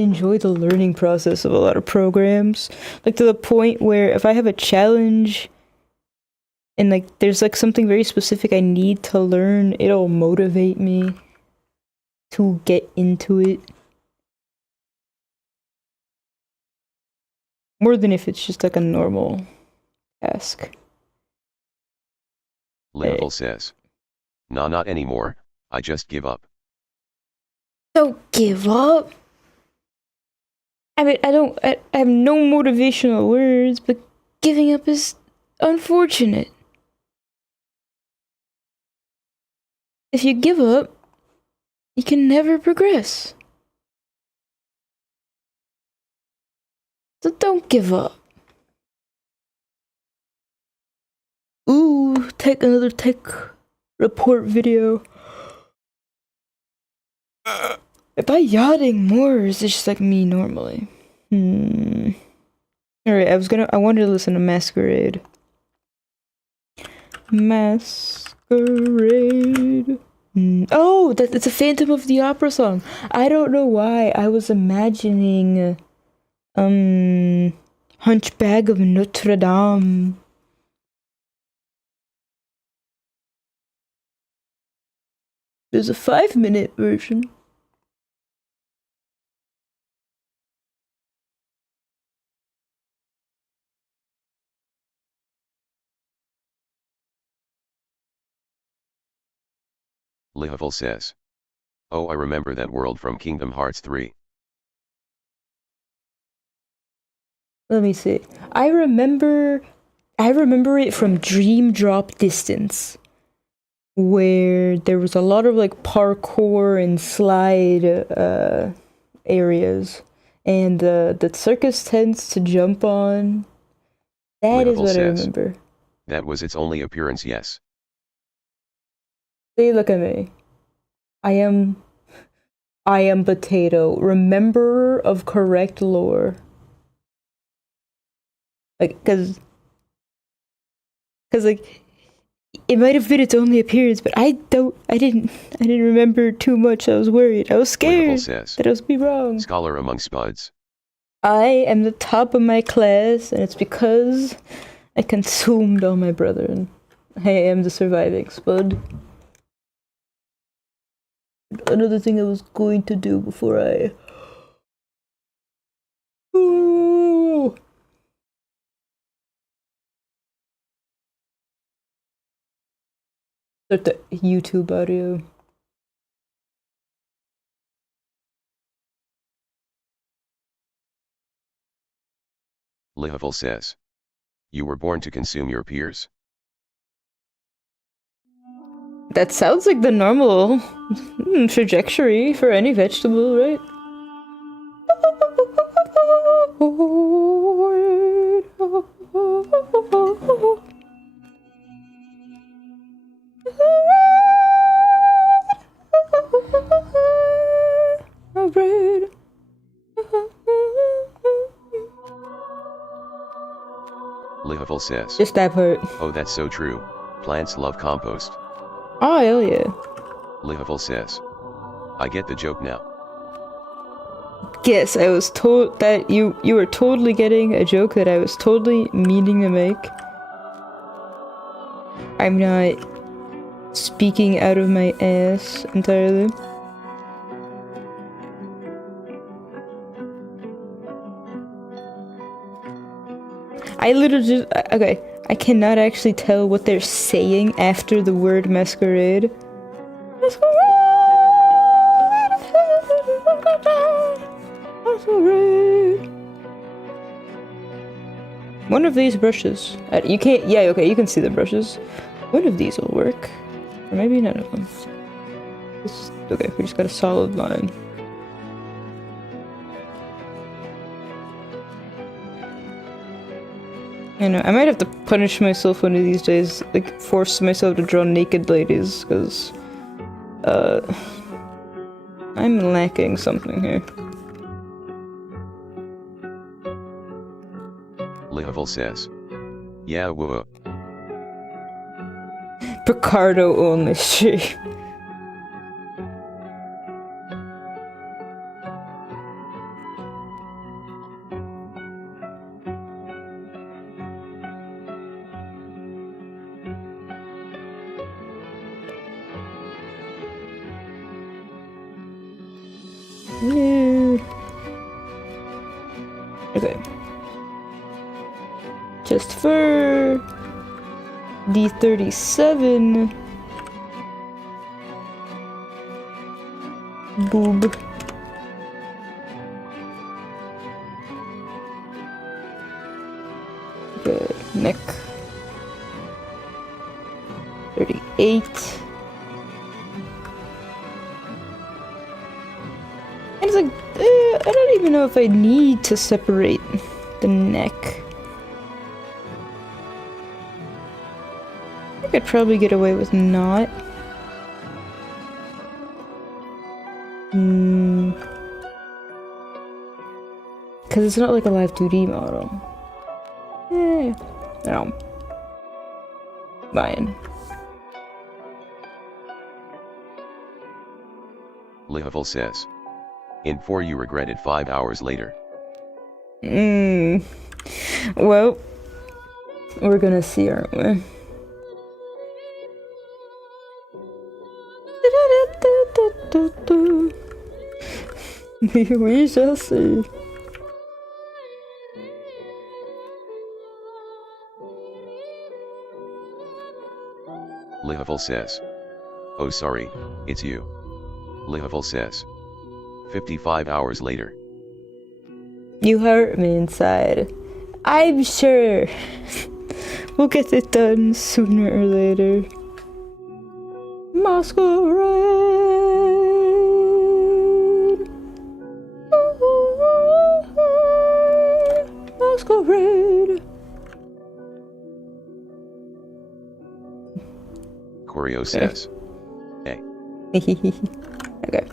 enjoy the learning process of a lot of programs. Like, to the point where if I have a challenge and, like, there's, like, something very specific I need to learn, it'll motivate me to get into it. More than if it's just, like, a normal task. Level says, "Nah, not anymore. I just give up." Don't give up. I mean, I have no motivational words, but giving up is unfortunate. If you give up, you can never progress. So don't give up. Ooh, another tech report video. Am I yachting more, or is it just like me normally? Alright, I wanted to listen to Masquerade. Masquerade. Oh, it's a Phantom of the Opera song. I don't know why I was imagining Hunchback of Notre Dame. There's a 5-minute version. Level says, "Oh, I remember that world from Kingdom Hearts 3. Let me see. I remember it from Dream Drop Distance, where there was a lot of like parkour and slide areas, and the circus tents to jump on. That is what I remember. That was its only appearance, yes. See, look at me. I am Potato, rememberer of correct lore. Like, cause like, it might have been its only appearance, but I didn't remember too much. I was worried. I was scared that I was be wrong. Scholar among spuds. I am the top of my class, and it's because I consumed all my brethren. I am the surviving spud. Another thing I was going to do before I... Ooh. Start the YouTube audio. Level says, "You were born to consume your peers." That sounds like the normal trajectory for any vegetable, right? Level says, just that part. "Oh, that's so true. Plants love compost." Oh, hell yeah. Level says, "I get the joke now." Yes, I was told that you were totally getting a joke that I was totally meaning to make. I'm not speaking out of my ass entirely. I literally just... okay, I cannot actually tell what they're saying after the word masquerade. Masquerade! Masquerade! One of these brushes... you can't... yeah, okay, you can see the brushes. One of these will work. Or maybe none of them. Okay, we just got a solid line. I know, I might have to punish myself one of these days, like, force myself to draw naked ladies, because, I'm lacking something here. Level says, "Yeah, whoa." Picardo only stream. Okay. Chest fur. D37. Boob. Okay, neck. 38. And it's like, I don't even know if I need to separate the neck. I could probably get away with not. Because it's not like a live 2D model. No. Buying. Level says. In 4 you regret it 5 hours later. Well, we're gonna see, aren't we? We shall see. Level says. Oh sorry, it's you. Level says. 55 hours later. You hurt me inside. I'm sure we'll get it done sooner or later. Masquerade. Masquerade. Querrieoh says. Hey. Okay.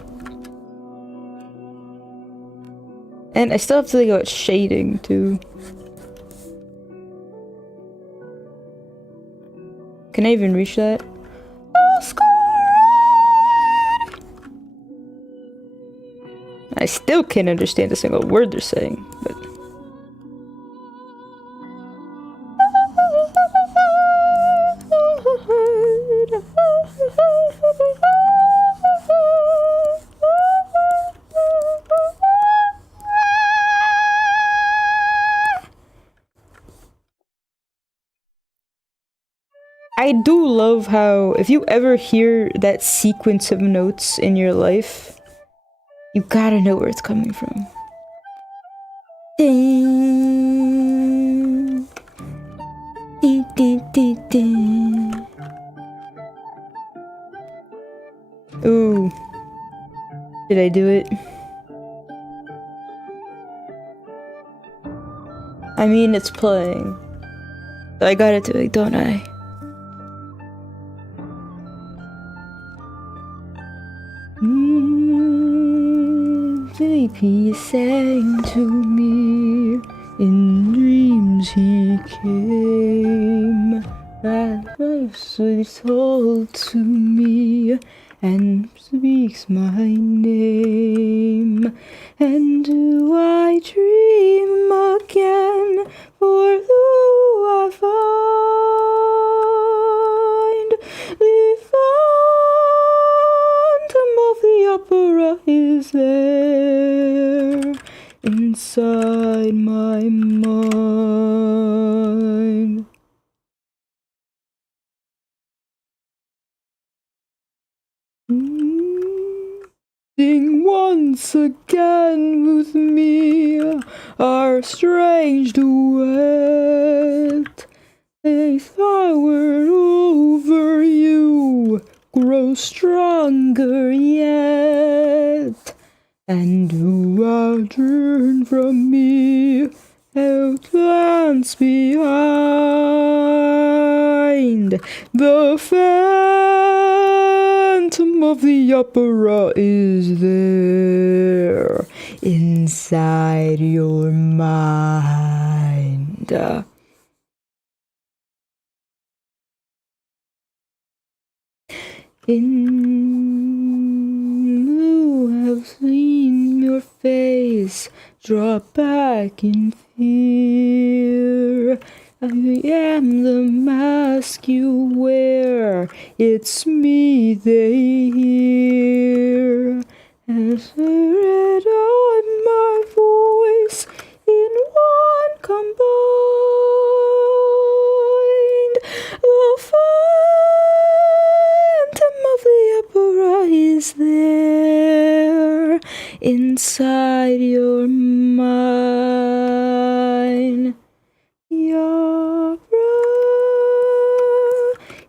And I still have to think about shading too. Can I even reach that? I still can't understand a single word they're saying, but I do love how, if you ever hear that sequence of notes in your life, you gotta know where it's coming from. Ding. Ding, ding, ding, ding. Ooh. Did I do it? I mean, it's playing. I gotta do it, don't I? He sang to me, in dreams he came, at life's told to me, and speaks my name. And do I dream again, for who I find the phantom of the opera is there inside my mind. Sing once again with me our strange duet. If I were over you, grow stronger yet. And do I turn from me, out glance behind? The phantom of the opera is there inside your mind. You have seen your face drop back in fear. I am the mask you wear. It's me they hear. As I read on my voice in one combined, the phantom of the opera is there inside your mind. The opera,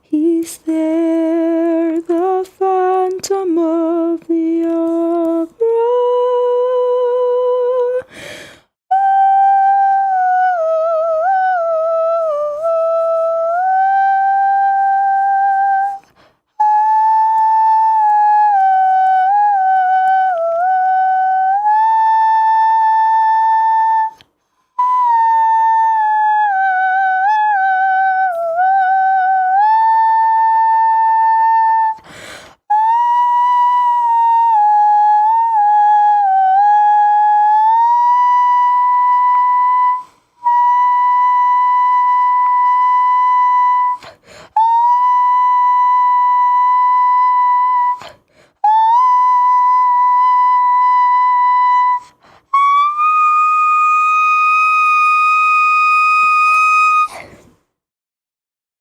he's there, the phantom of the opera.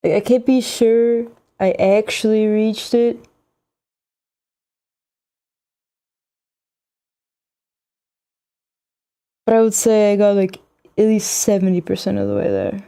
I can't be sure I actually reached it. But I would say I got like at least 70% of the way there.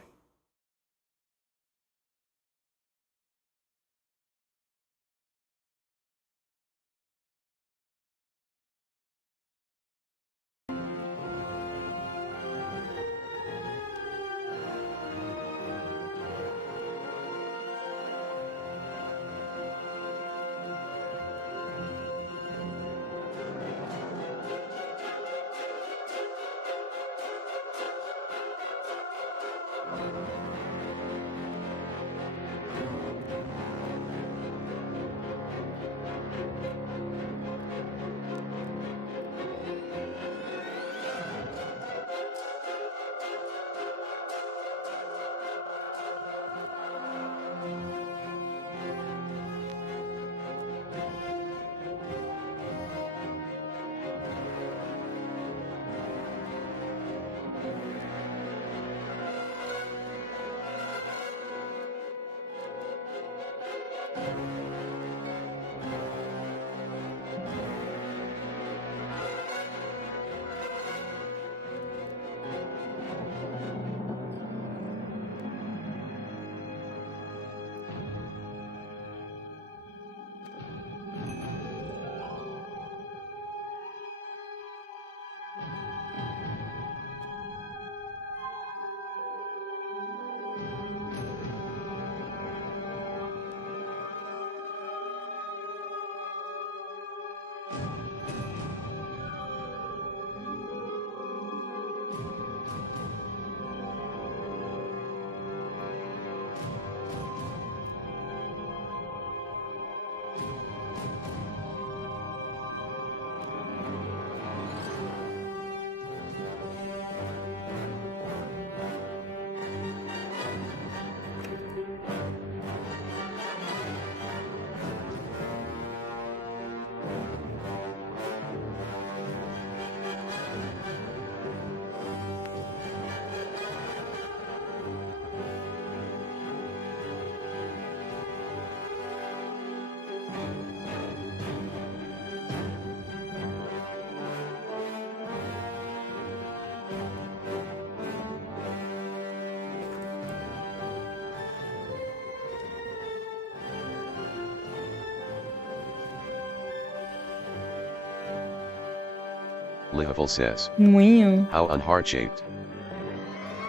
Lihavel says. Wow. How unheart-shaped.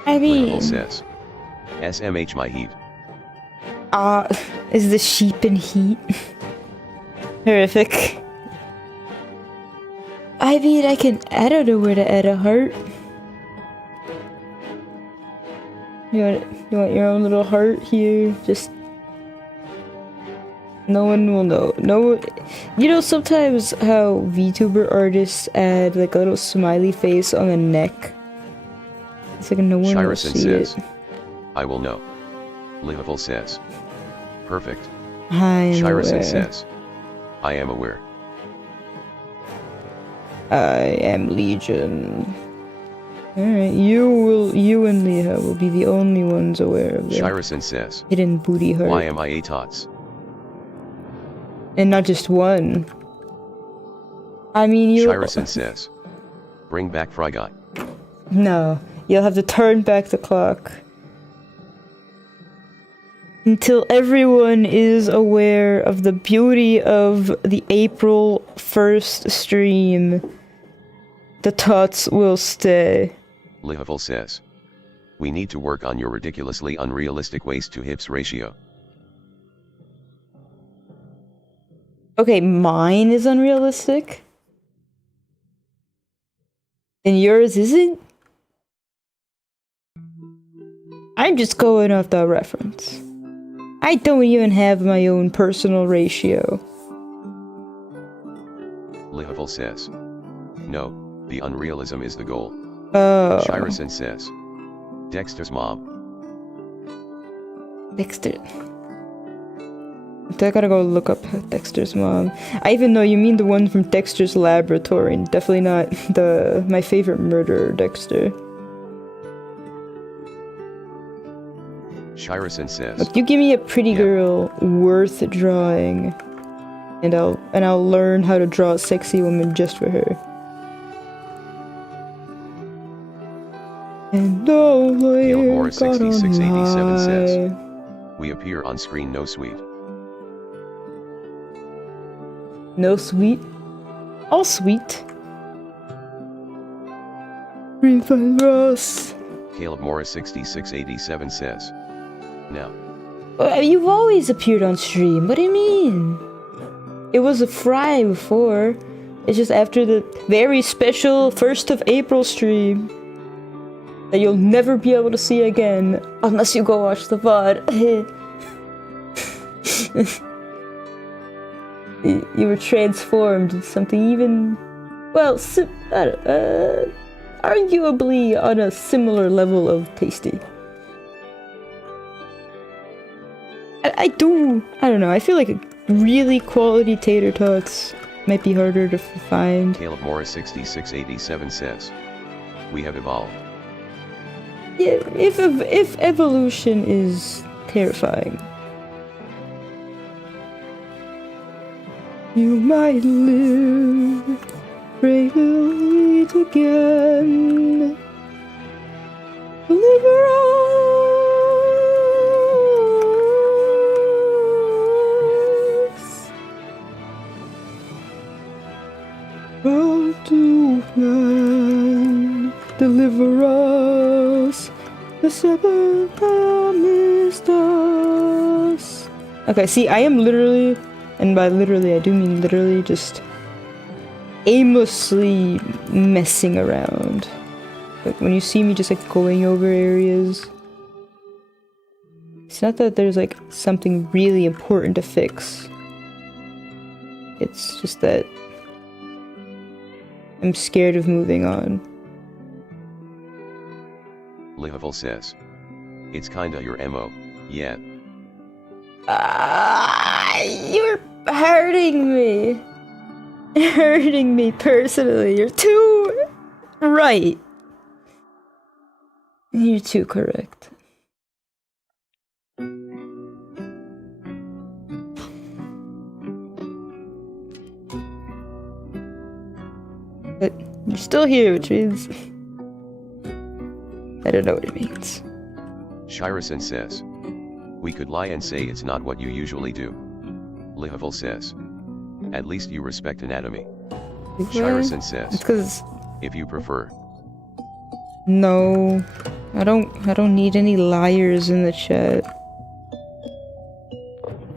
I mean, Lihavel says. SMH my heat. is the sheep in heat? Horrific. I mean, I don't know where to add a heart. You want your own little heart here? Just no one will know. No, you know sometimes how VTuber artists add like a little smiley face on the neck. It's like no one will see says, it. I will know. Lihavel says. Perfect. I'm aware. says. I am aware. I am Legion. Alright, you and Leah will be the only ones aware of the Shirison says, hidden booty heart. why am I ATOTS? And not just one. I mean, you. Shirison says, bring back Fry Guy. No, you'll have to turn back the clock. Until everyone is aware of the beauty of the April 1st stream, the tots will stay. Lihavil says, we need to work on your ridiculously unrealistic waist to hips ratio. Okay, mine is unrealistic. And yours isn't? I'm just going off the reference. I don't even have my own personal ratio. Lihavil says, no, the unrealism is the goal. Oh. Shirison says, Dexter's mom. Dexter. I gotta go look up Dexter's mom. I even know you mean the one from Dexter's Laboratory, and definitely not my favorite murderer, Dexter. Shirison says, Look, you give me a pretty girl worth drawing, and I'll learn how to draw a sexy woman just for her. And Gilmore 6687 says, we appear on screen no sweet. No sweet? All sweet. Refine Ross. Caleb Morris 6687 says, no. You've always appeared on stream, what do you mean? It was a fry before. It's just after the very special 1st of April stream that you'll never be able to see again unless you go watch the VOD. You were transformed into something even, well, arguably on a similar level of tasty. I don't know, I feel like really quality tater tots might be harder to find. Caleb Morris 6687 says, we have evolved. Yeah, if evolution is terrifying. You might live, pray we'll meet again. Deliver us. How to plan, deliver us. The seven promised us. Okay, see, I am literally, and by literally I do mean literally, just aimlessly messing around. Like when you see me just like going over areas, it's not that there's like something really important to fix. It's just that I'm scared of moving on. Lihavil says, it's kinda your MO, yeah. You're hurting me. Hurting me personally. You're too right. You're too correct. But you're still here, which means I don't know what it means. Shirison says, we could lie and say it's not what you usually do. Lihavil says, at least you respect anatomy. Shirison says, because if you prefer. No, I don't need any liars in the chat.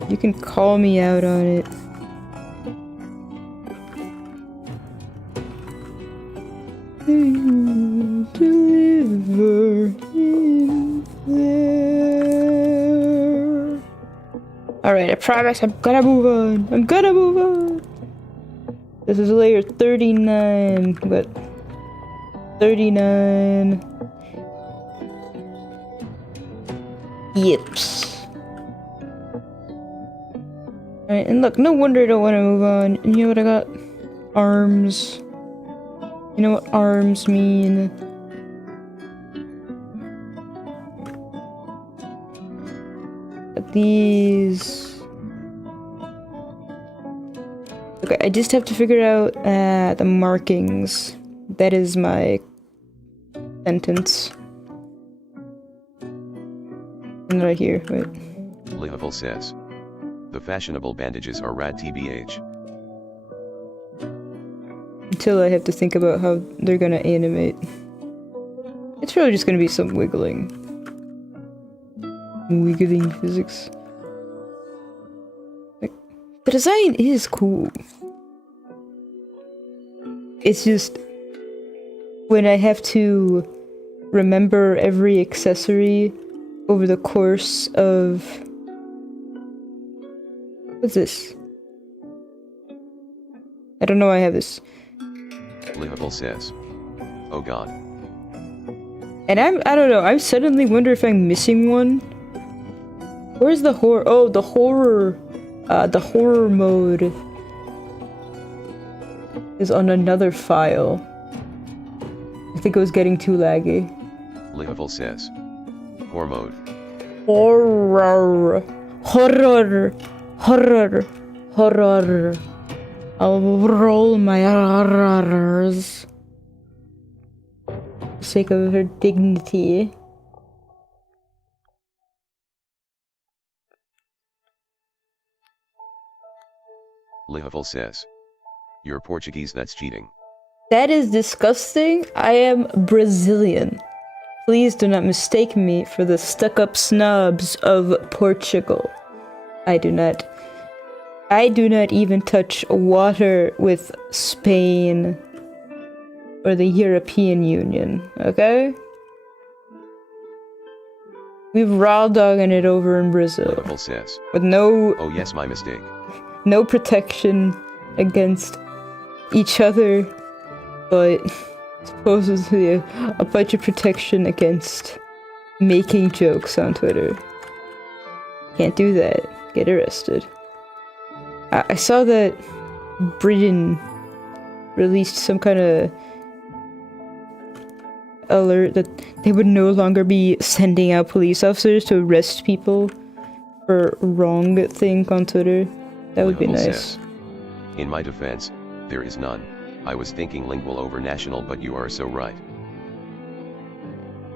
You can call me out on it. Deliver in there. Alright, I promise I'm gonna move on. I'm gonna move on. This is layer 39, but 39. Yips. Alright, and look, no wonder I don't want to move on. And you know what I got? Arms. You know what arms mean? These... Okay, I just have to figure out the markings. That is my sentence. And right here, wait. Lihavul says. The fashionable bandages are rad tbh. Until I have to think about how they're gonna animate. It's really just gonna be some wiggling. Wiggling physics. Like, the design is cool. It's just when I have to remember every accessory over the course of... What's this? I don't know why I have this. Lihavul says. Oh god. And I don't know, I suddenly wonder if I'm missing one. Where's the horror? Oh, the horror mode is on another file. I think it was getting too laggy. Lihavul says. Horror mode. Horror. Horror. Horror. Horror. I'll roll my R's. For the sake of her dignity. Lihavul says. You're Portuguese, that's cheating. That is disgusting. I am Brazilian. Please do not mistake me for the stuck-up snobs of Portugal. I do not even touch water with Spain or the European Union, okay? We've raw dogging it over in Brazil. Lihavul says. With no... Oh yes, my mistake. No protection against each other, but supposedly a bunch of protection against making jokes on Twitter. Can't do that. Get arrested. I saw that Britain released some kind of alert that they would no longer be sending out police officers to arrest people for wrong thing on Twitter. That would be Lihavul nice. says. In my defense, there is none. I was thinking lingual over national, but you are so right.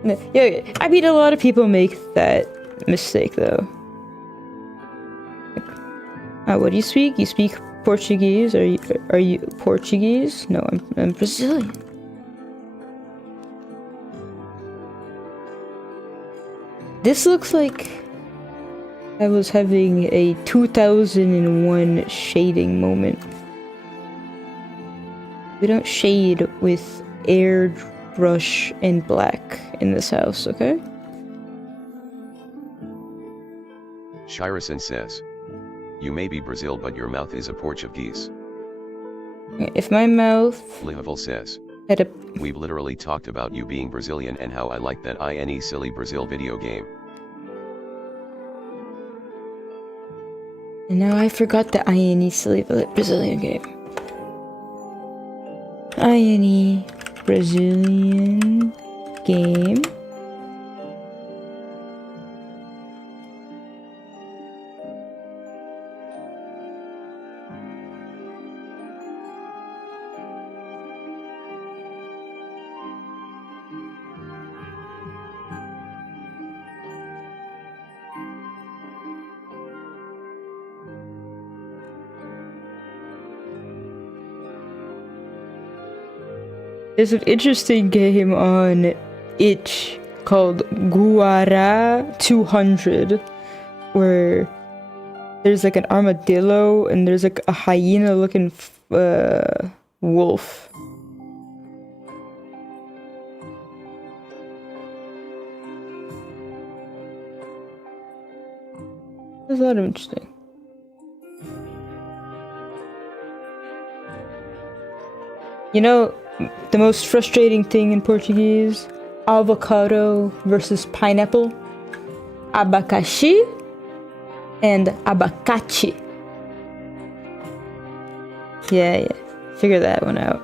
Yeah, I mean, a lot of people make that mistake, though. What do you speak? You speak Portuguese? Are you Portuguese? No, I'm Brazilian. This looks like I was having a 2001 shading moment. We don't shade with airbrush and black in this house, okay? Shirasan says. You may be Brazil, but your mouth is a Portuguese. If my mouth Lihavul says. had a... We've literally talked about you being Brazilian and how I like that INE silly Brazil video game. And now I forgot the INE silly Brazilian game. INE Brazilian game. There's an interesting game on itch called Guara 200, where there's like an armadillo and there's like a hyena looking wolf. There's a lot of interesting. You know, the most frustrating thing in Portuguese, avocado versus pineapple, abacaxi and abacate. Yeah, figure that one out.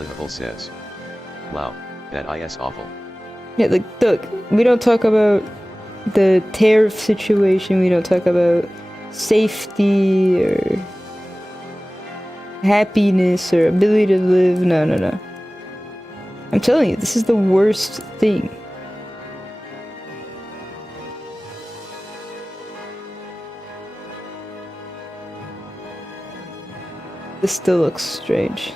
Livable says. Wow, that is awful. Yeah, like, look, we don't talk about the tariff situation, we don't talk about safety or happiness or ability to live. No, no, no. I'm telling you, this is the worst thing. This still looks strange.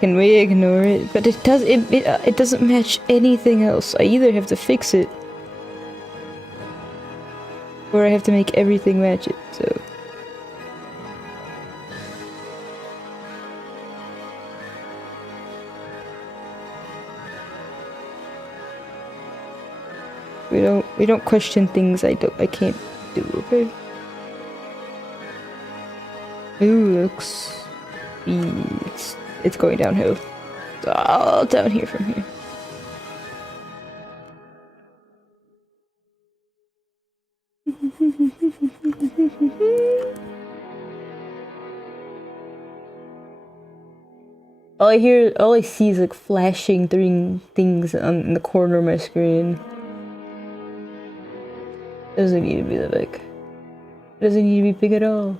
Can we ignore it? But it doesn't match anything else. I either have to fix it, or I have to make everything match it, so... We don't question things I can't do, okay? Ooh, looks... It's going downhill. It's all down here from here. All I see is like flashing things on the corner of my screen. Doesn't need to be that big. Doesn't need to be big at all.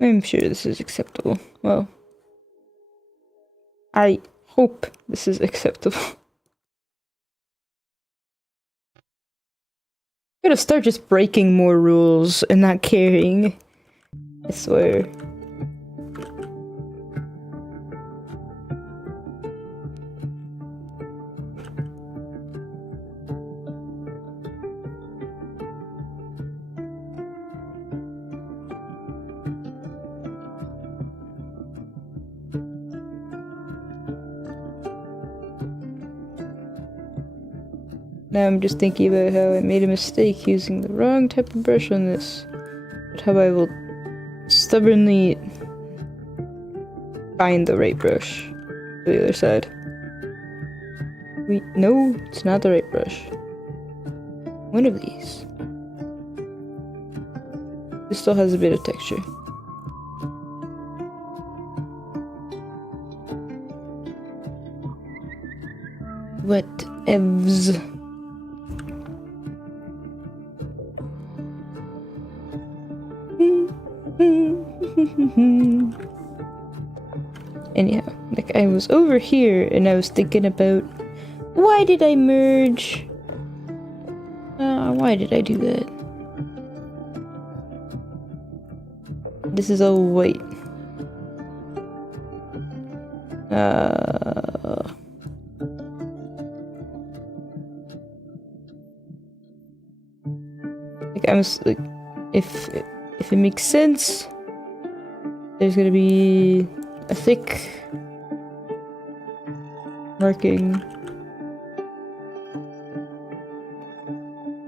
I'm sure this is acceptable. Well, I hope this is acceptable. I'm gonna start just breaking more rules and not caring. I swear. Now I'm just thinking about how I made a mistake using the wrong type of brush on this, but how I will stubbornly find the right brush for the other side. Wait, no, it's not the right brush. One of these. This still has a bit of texture. Whatevs. Anyhow, like I was over here and I was thinking about why did I merge? Why did I do that? This is all white. Like I was like, if it makes sense, there's gonna be a thick marking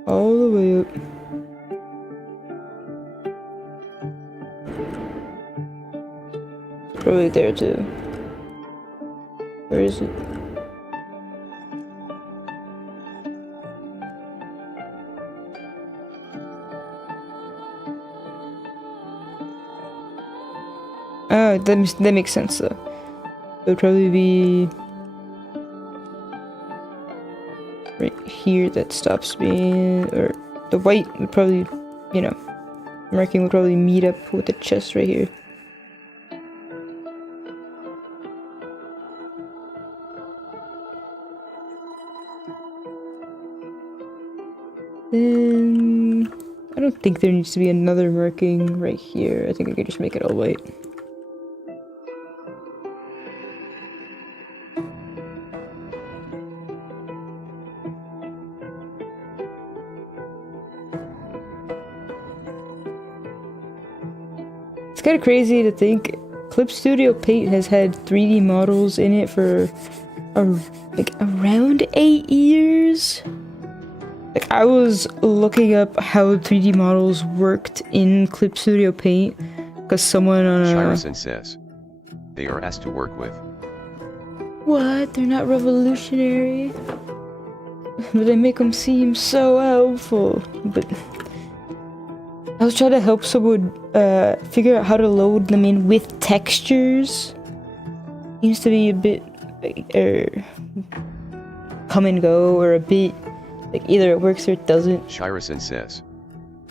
all the way up. Probably there too. Where is it? Oh, that makes sense though. It would probably be right here that stops being, or the white would probably, you know, marking would probably meet up with the chest right here. Then I don't think there needs to be another marking right here. I think I could just make it all white. It's kind of crazy to think Clip Studio Paint has had 3D models in it for like around 8 years. Like I was looking up how 3D models worked in Clip Studio Paint because someone on a Shirison says they are asked to work with. What? They're not revolutionary? But they make them seem so helpful. But I was trying to help someone figure out how to load them in with textures. Seems to be a bit come and go, or a bit like either it works or it doesn't. Shirison says,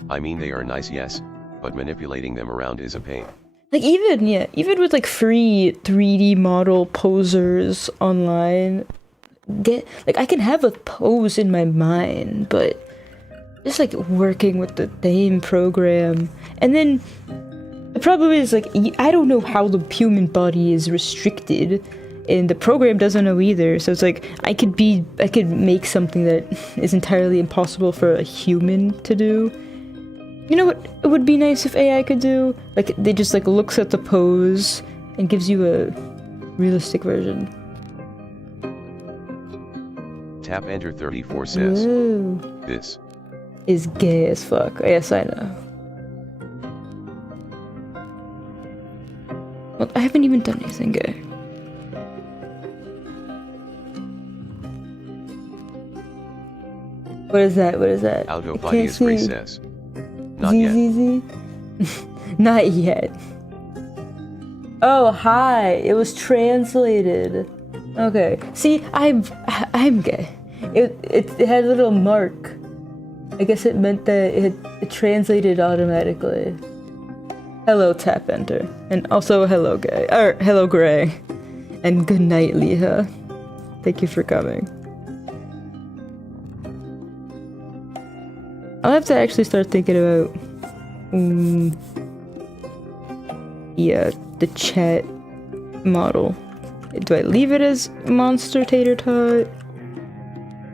I mean they are nice, yes, but manipulating them around is a pain. Like even with like free 3D model posers online, I can have a pose in my mind, but just like working with the same program. And then the problem is like I don't know how the human body is restricted, and the program doesn't know either. So it's like I could make something that is entirely impossible for a human to do. You know what it would be nice if AI could do? Like they just like looks at the pose and gives you a realistic version. Tap enter 34 says, Whoa. This Is gay as fuck. Yes, I know. Well, I haven't even done anything gay. What is that? What is that? Aldo Phidias Ray says, not yet. Not yet. Oh, hi. It was translated. Okay. See, I'm gay. It had a little mark. I guess it meant that it translated automatically. Hello, tap enter. And also hello, gay. Or hello, gray. And good night, Leah. Thank you for coming. I'll have to actually start thinking about the chat model. Do I leave it as monster tater tot?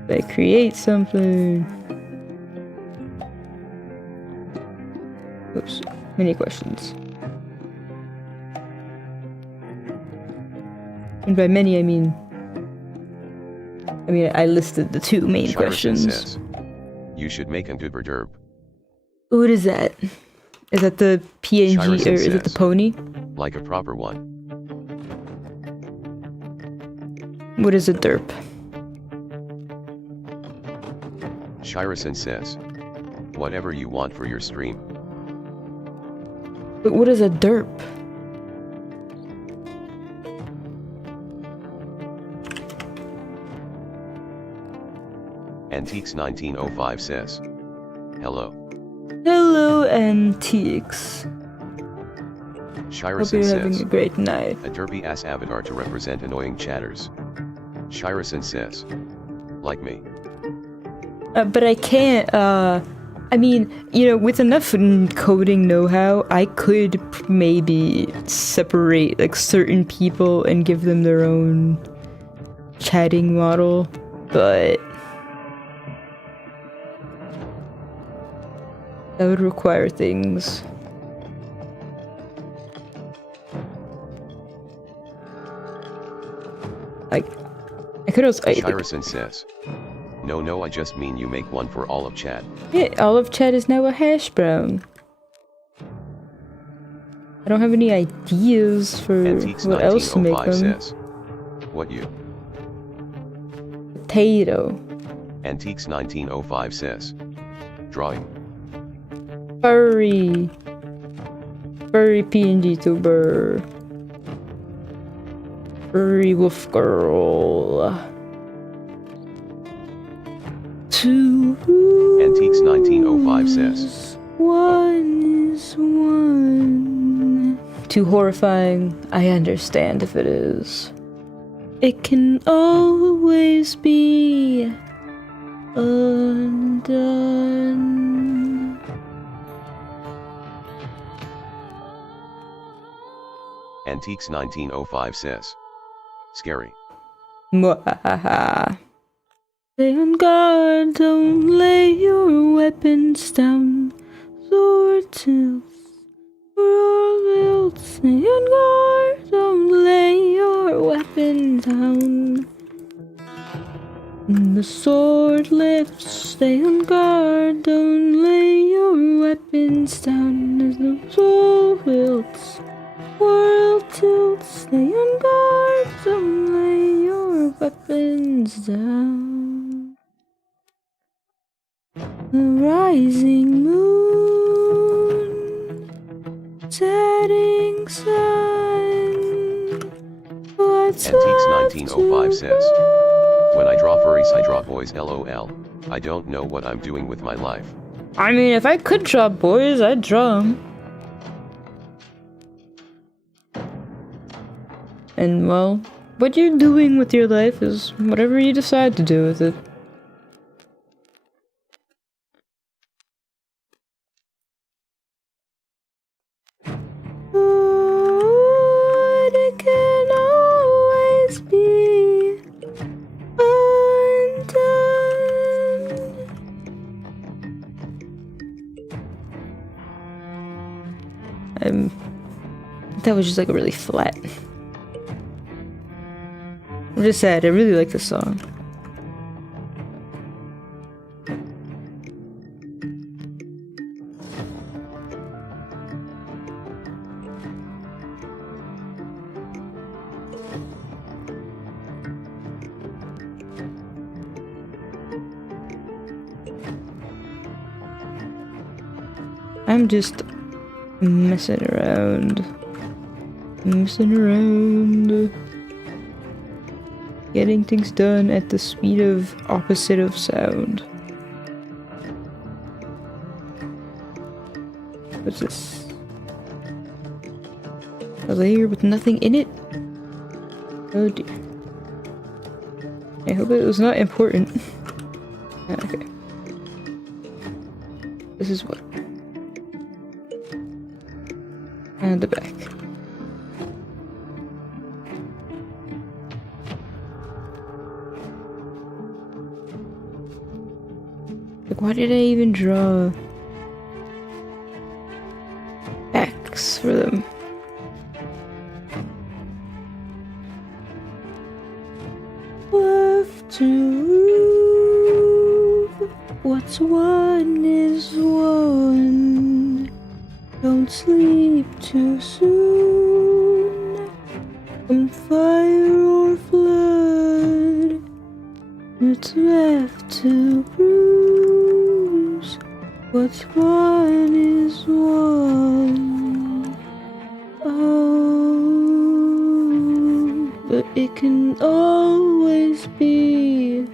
Do I create something? Oops, many questions. And by many I mean I listed the two main Shirison questions. Says, you should make an uber derb. What is that? Is that the PNG Shirison or is it the says, pony? Like a proper one. What is a derp? Shirison says, whatever you want for your stream. But what is a derp? Antiques 1905 says, hello. Hello, Antiques. Shirison Hope you're having a says, great night. a derpy ass avatar to represent annoying chatters. Shirison says, like me. But I can't, with enough coding know-how, I could maybe separate, like, certain people and give them their own chatting model, but that would require things. I could also... Shirison says, no, I just mean you make one for all of chat. Yeah, all of chat is now a hash brown. I don't have any ideas for Antiques what else to make them. says, what you? Potato. Antiques 1905 says, drawing. Furry pngtuber. Furry wolf girl. Two Antiques 1905 says, one is one. Too horrifying. I understand if it is. It can always be undone. Antiques 1905 says, scary. Mwahaha. Stay on guard, don't lay your weapons down. Sword tilts, stay on guard, don't lay your weapons down. The sword lifts, stay on guard, don't lay your weapons down as the soul wilts. World tilts, stay on guard, don't lay your weapons down. The rising moon, setting sun. What's Antiques left 1905 to says, when I draw furries I draw boys lol, I don't know what I'm doing with my life. I mean, if I could draw boys, I'd draw them. And well, what you're doing with your life is whatever you decide to do with it. But it can always be undone. That was just like a really flat. I'm just sad, I really like this song. I'm just messing around. Getting things done at the speed of opposite of sound. What's this? A layer with nothing in it? Oh dear. I hope it was not important. Okay. This is what? And the back. Like, why did I even draw X for them? Left to move. What's one is one. Don't sleep too soon. From fire or flood. What's left to bruise? What's one is one. Oh, but it can always be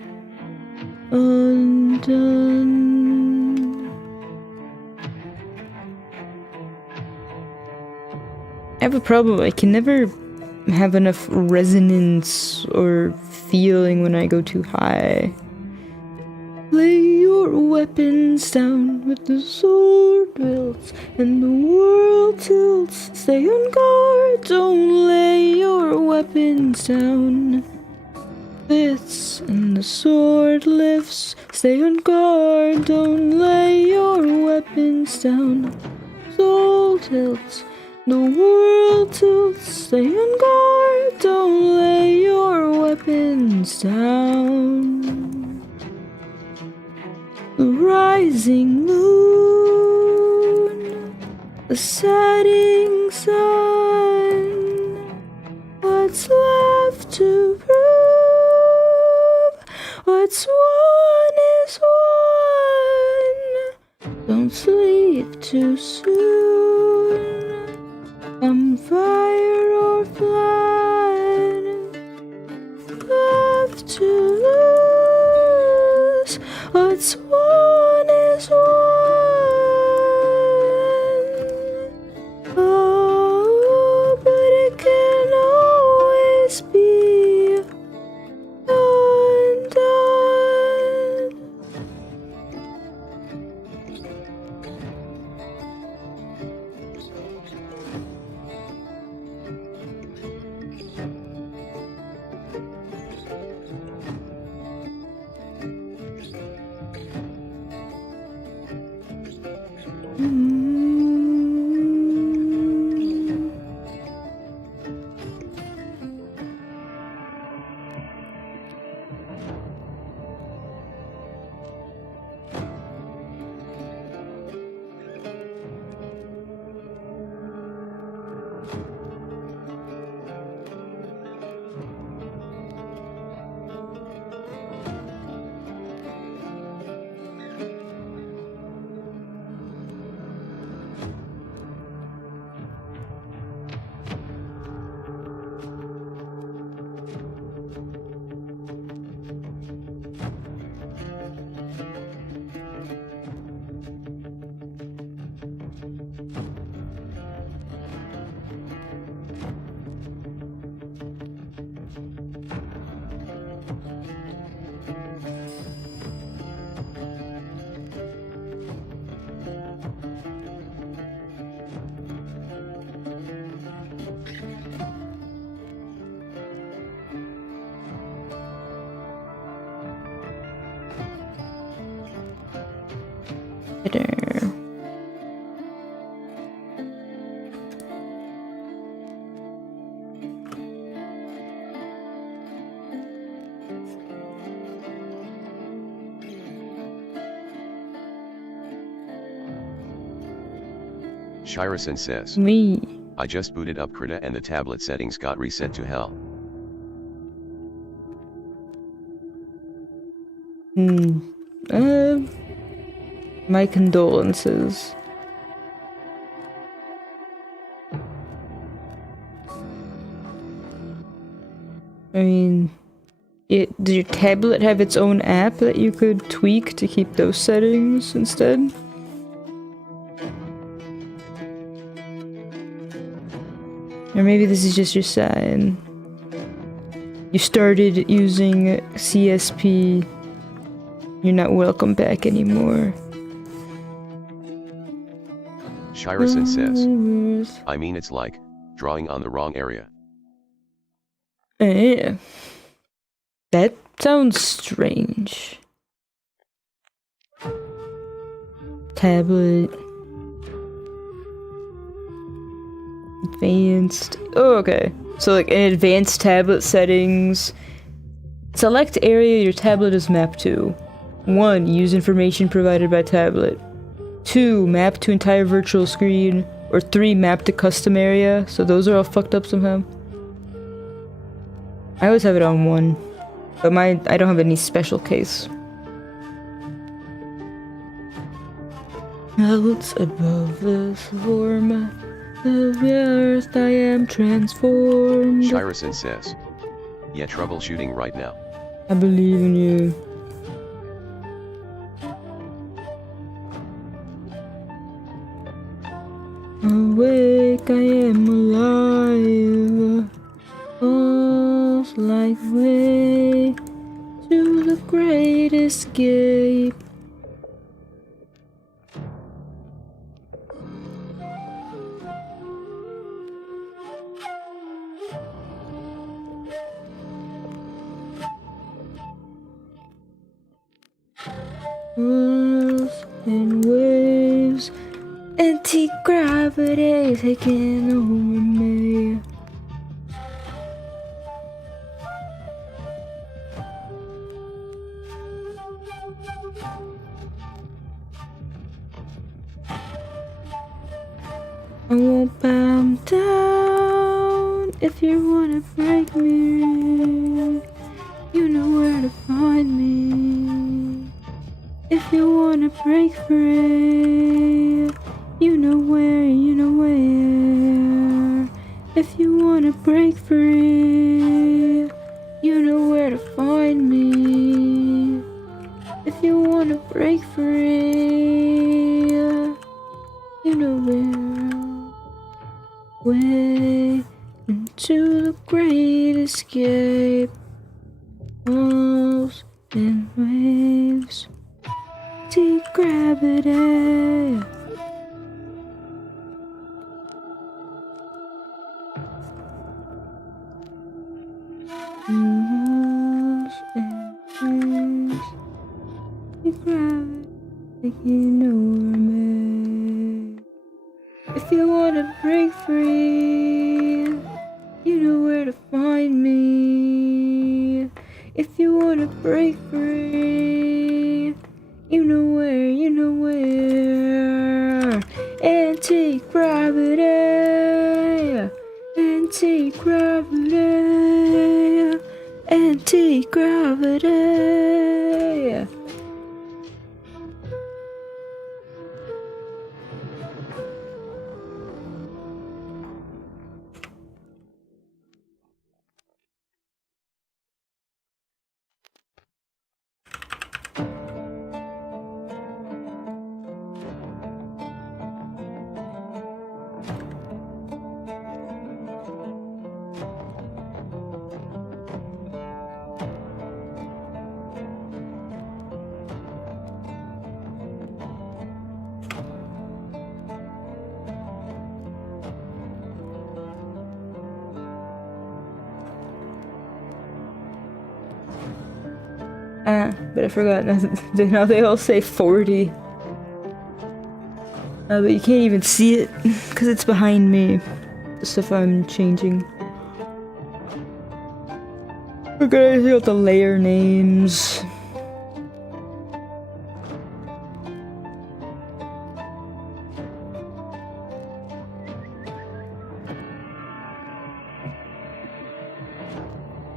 undone. I have a problem. I can never have enough resonance or feeling when I go too high. Lay your weapons down with the sword wilts and the world tilts. Stay on guard, don't lay your weapons down. Fits and the sword lifts. Stay on guard, don't lay your weapons down. Soul tilts. The world tilts, stay on guard, don't lay your weapons down. The rising moon, the setting sun, what's left to prove? What's one is one, don't sleep too soon. On fire or flood, left to lose. What's one is one. Oh, but it can always be undone. Ta-da. Shirison says, Me. I just booted up querrieoh and the tablet settings got reset to hell. My condolences. I mean, does your tablet have its own app that you could tweak to keep those settings instead? Or maybe this is just your sign. You started using CSP. You're not welcome back anymore. Shirison says, I mean it's like, drawing on the wrong area. Yeah. That sounds strange. Tablet. Advanced. Oh, okay. So like in advanced tablet settings, select area your tablet is mapped to. 1. Use information provided by tablet. 2. Map to entire virtual screen. Or 3. Map to custom area. So those are all fucked up somehow. I always have it on 1. But I don't have any special case. Clouds above the form of the earth, I am transformed. Shirison says, yeah, troubleshooting right now. I believe in you. Awake, I am alive. Falls like way to the great escape. Walls and waves, anti-gravity taking over me. I won't bow down if you wanna break me. You know where to find me. If you wanna break free, you know where, you know where. If you wanna break free, you know where to find me. If you wanna break free, you know where. Way into the great escape. Walls and waves. Gravity. Walls and waves. Gravity taking over me. If you wanna break free, you know where to find me. If you wanna break free, you know where, you know where. Anti-gravity, anti-gravity, anti-gravity. But I forgot, now they all say 40. But you can't even see it because it's behind me. The stuff I'm changing. We're gonna see what the layer names.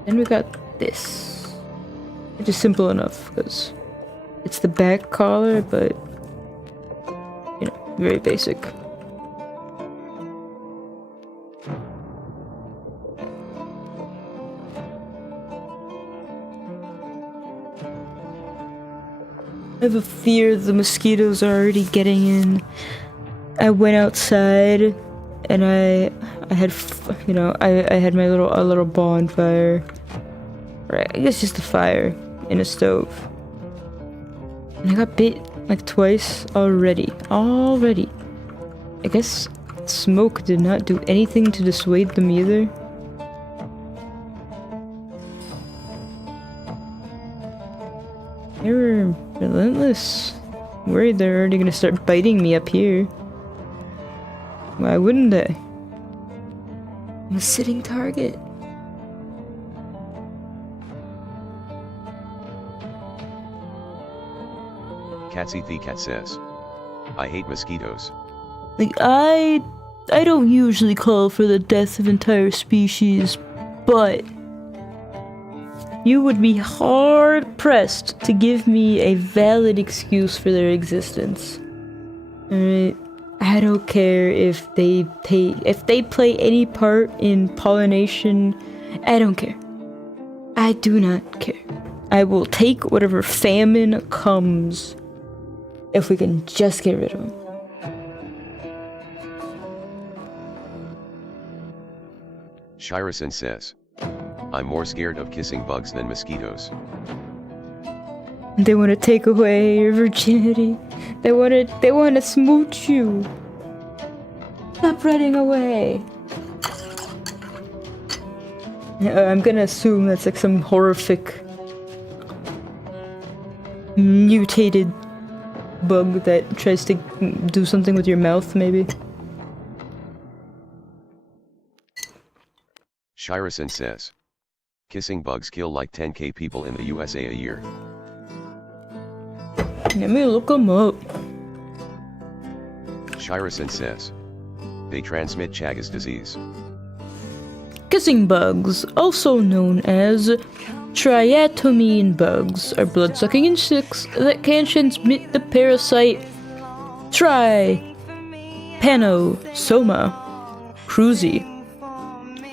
Then we got this, which is simple enough because it's the back collar, but you know, very basic. I have a fear the mosquitoes are already getting in. I went outside and I had, you know, I had my little bonfire. Right, I guess just a fire in a stove. And I got bit like twice already. I guess smoke did not do anything to dissuade them either. They were relentless. I'm worried they're already gonna start biting me up here. Why wouldn't they? I'm a sitting target. Catsy the cat says, I hate mosquitoes. Like, I don't usually call for the death of entire species, but you would be hard-pressed to give me a valid excuse for their existence. Alright? I don't care if they play any part in pollination. I don't care. I do not care. I will take whatever famine comes if we can just get rid of them. Shirison says, I'm more scared of kissing bugs than mosquitoes. They want to take away your virginity. They want to smooch you. Stop running away. I'm gonna assume that's like some horrific mutated bug that tries to do something with your mouth, maybe. Shirison says, kissing bugs kill like 10k people in the USA a year. Let me look them up. Shirison says, they transmit Chagas disease. Kissing bugs, also known as triatomine bugs, are blood-sucking insects that can transmit the parasite Trypanosoma cruzi.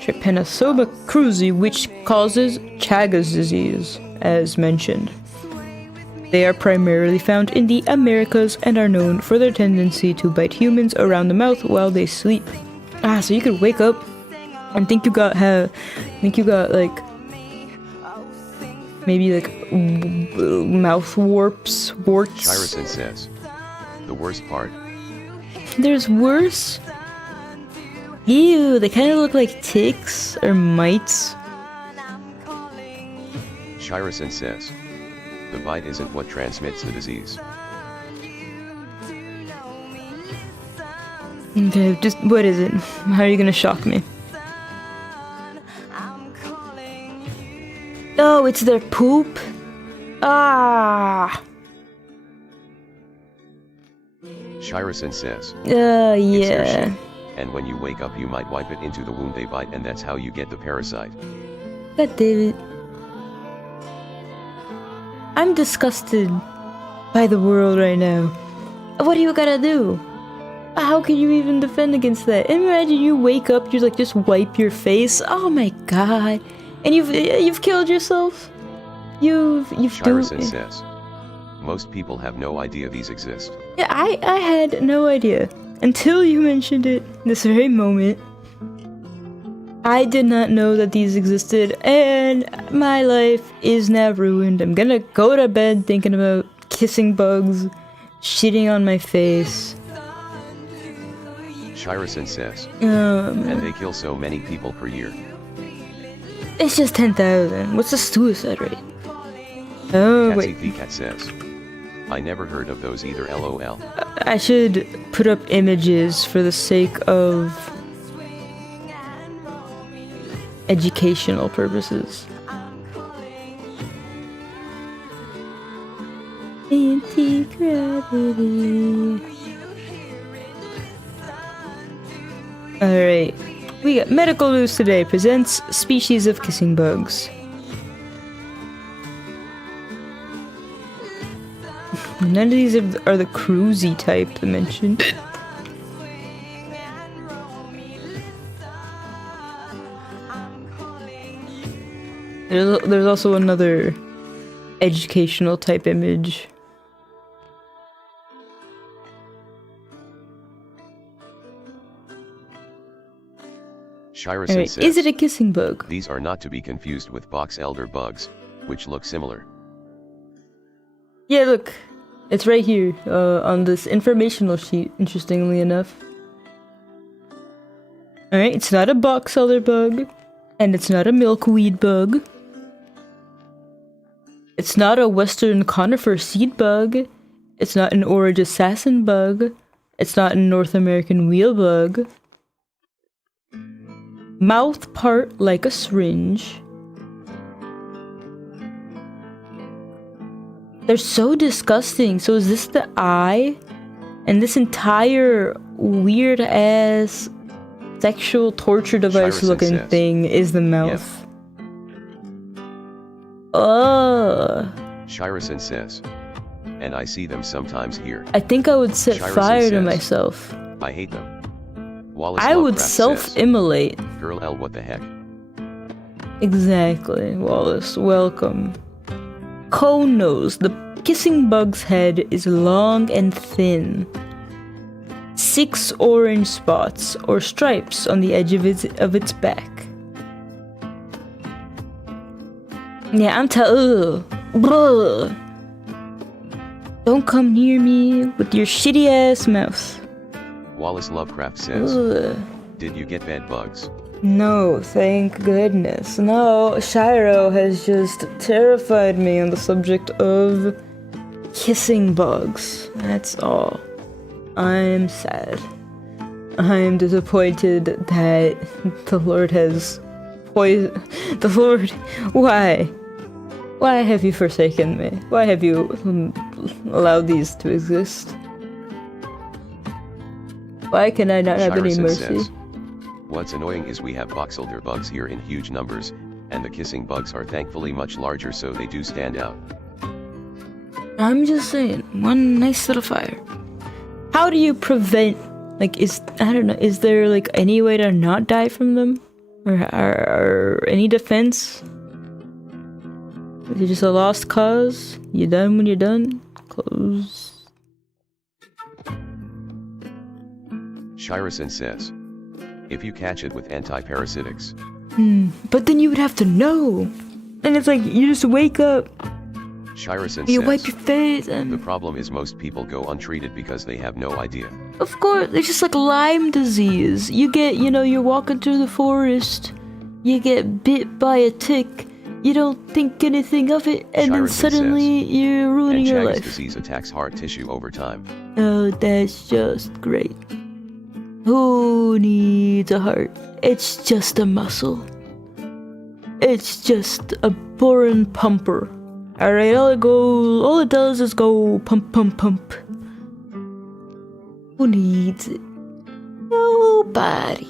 Trypanosoma cruzi, which causes Chagas disease, as mentioned. They are primarily found in the Americas and are known for their tendency to bite humans around the mouth while they sleep. Ah, so you could wake up and think you got like maybe like mouth warts. Shirison says, the worst part. There's worse? Ew, they kind of look like ticks or mites. Shirison says, the bite isn't what transmits the disease. Okay, just what is it? How are you gonna shock me? Oh, it's their poop? Ah! Shirison says, Yeah. it's their shit, and when you wake up you might wipe it into the wound they bite and that's how you get the parasite. God damn it. I'm disgusted by the world right now. What do you gotta do? How can you even defend against that? Imagine you wake up, you like just wipe your face. Oh my god. And you've killed yourself? You've Shirison says, most people have no idea these exist. Yeah, I had no idea. Until you mentioned it this very moment. I did not know that these existed, and my life is now ruined. I'm gonna go to bed thinking about kissing bugs, shitting on my face. Shirison says, and they kill so many people per year. It's just 10,000. What's the suicide rate? Oh, Catsy wait. the cat says, I never heard of those either, lol. I should put up images for the sake of educational purposes. Anti-gravity. Alright. We got Medical News Today presents Species of Kissing Bugs. None of these are the cruisy type mentioned. There's also another educational type image. Shirison Right. says, Is it a kissing bug? these are not to be confused with box elder bugs, which look similar. Yeah, look. It's right here on this informational sheet, interestingly enough. Alright, it's not a box elder bug. And it's not a milkweed bug. It's not a western conifer seed bug. It's not an orange assassin bug. It's not a North American wheel bug. Mouth part like a syringe. They're so disgusting. So is this the eye? And this entire weird ass sexual torture device looking thing is the mouth. Ugh. Shirison says, and I see them sometimes here. I think I would set Shirison fire to says, myself. I hate them. Wallace I would Lovecraft self-immolate. says, girl L, what the heck? Exactly, Wallace. Welcome. Cone nose. The kissing bug's head is long and thin. 6 orange spots or stripes on the edge of its back. Yeah, I'm ugh. Don't come near me with your shitty ass mouth. Wallace Lovecraft says, Ugh. did you get bed bugs? No, thank goodness. No, Shiro has just terrified me on the subject of kissing bugs. That's all. I'm sad. I'm disappointed that the Lord has the Lord, why? Why have you forsaken me? Why have you allowed these to exist? Why can I not have any Shirison mercy? says, what's annoying is we have box elder bugs here in huge numbers, and the kissing bugs are thankfully much larger, so they do stand out. I'm just saying, one nice little fire. How do you prevent, like, I don't know, is there, like, any way to not die from them? Or any defense? Is it just a lost cause? You done when you're done? Close. Shirison says, if you catch it with antiparasitics. But then you would have to know. And it's like, you just wake up, Shirison you says, wipe your face, the and problem is most people go untreated because they have no idea. of course, it's just like Lyme disease. You get, you're walking through the forest, you get bit by a tick, you don't think anything of it, and then Shirison suddenly says, you're ruining and your Chagas life. disease attacks heart tissue over time. Oh, that's just great. Who needs a heart? It's just a muscle. It's just a boring pumper. Alright, all it does is go pump, pump, pump. Who needs it? Nobody.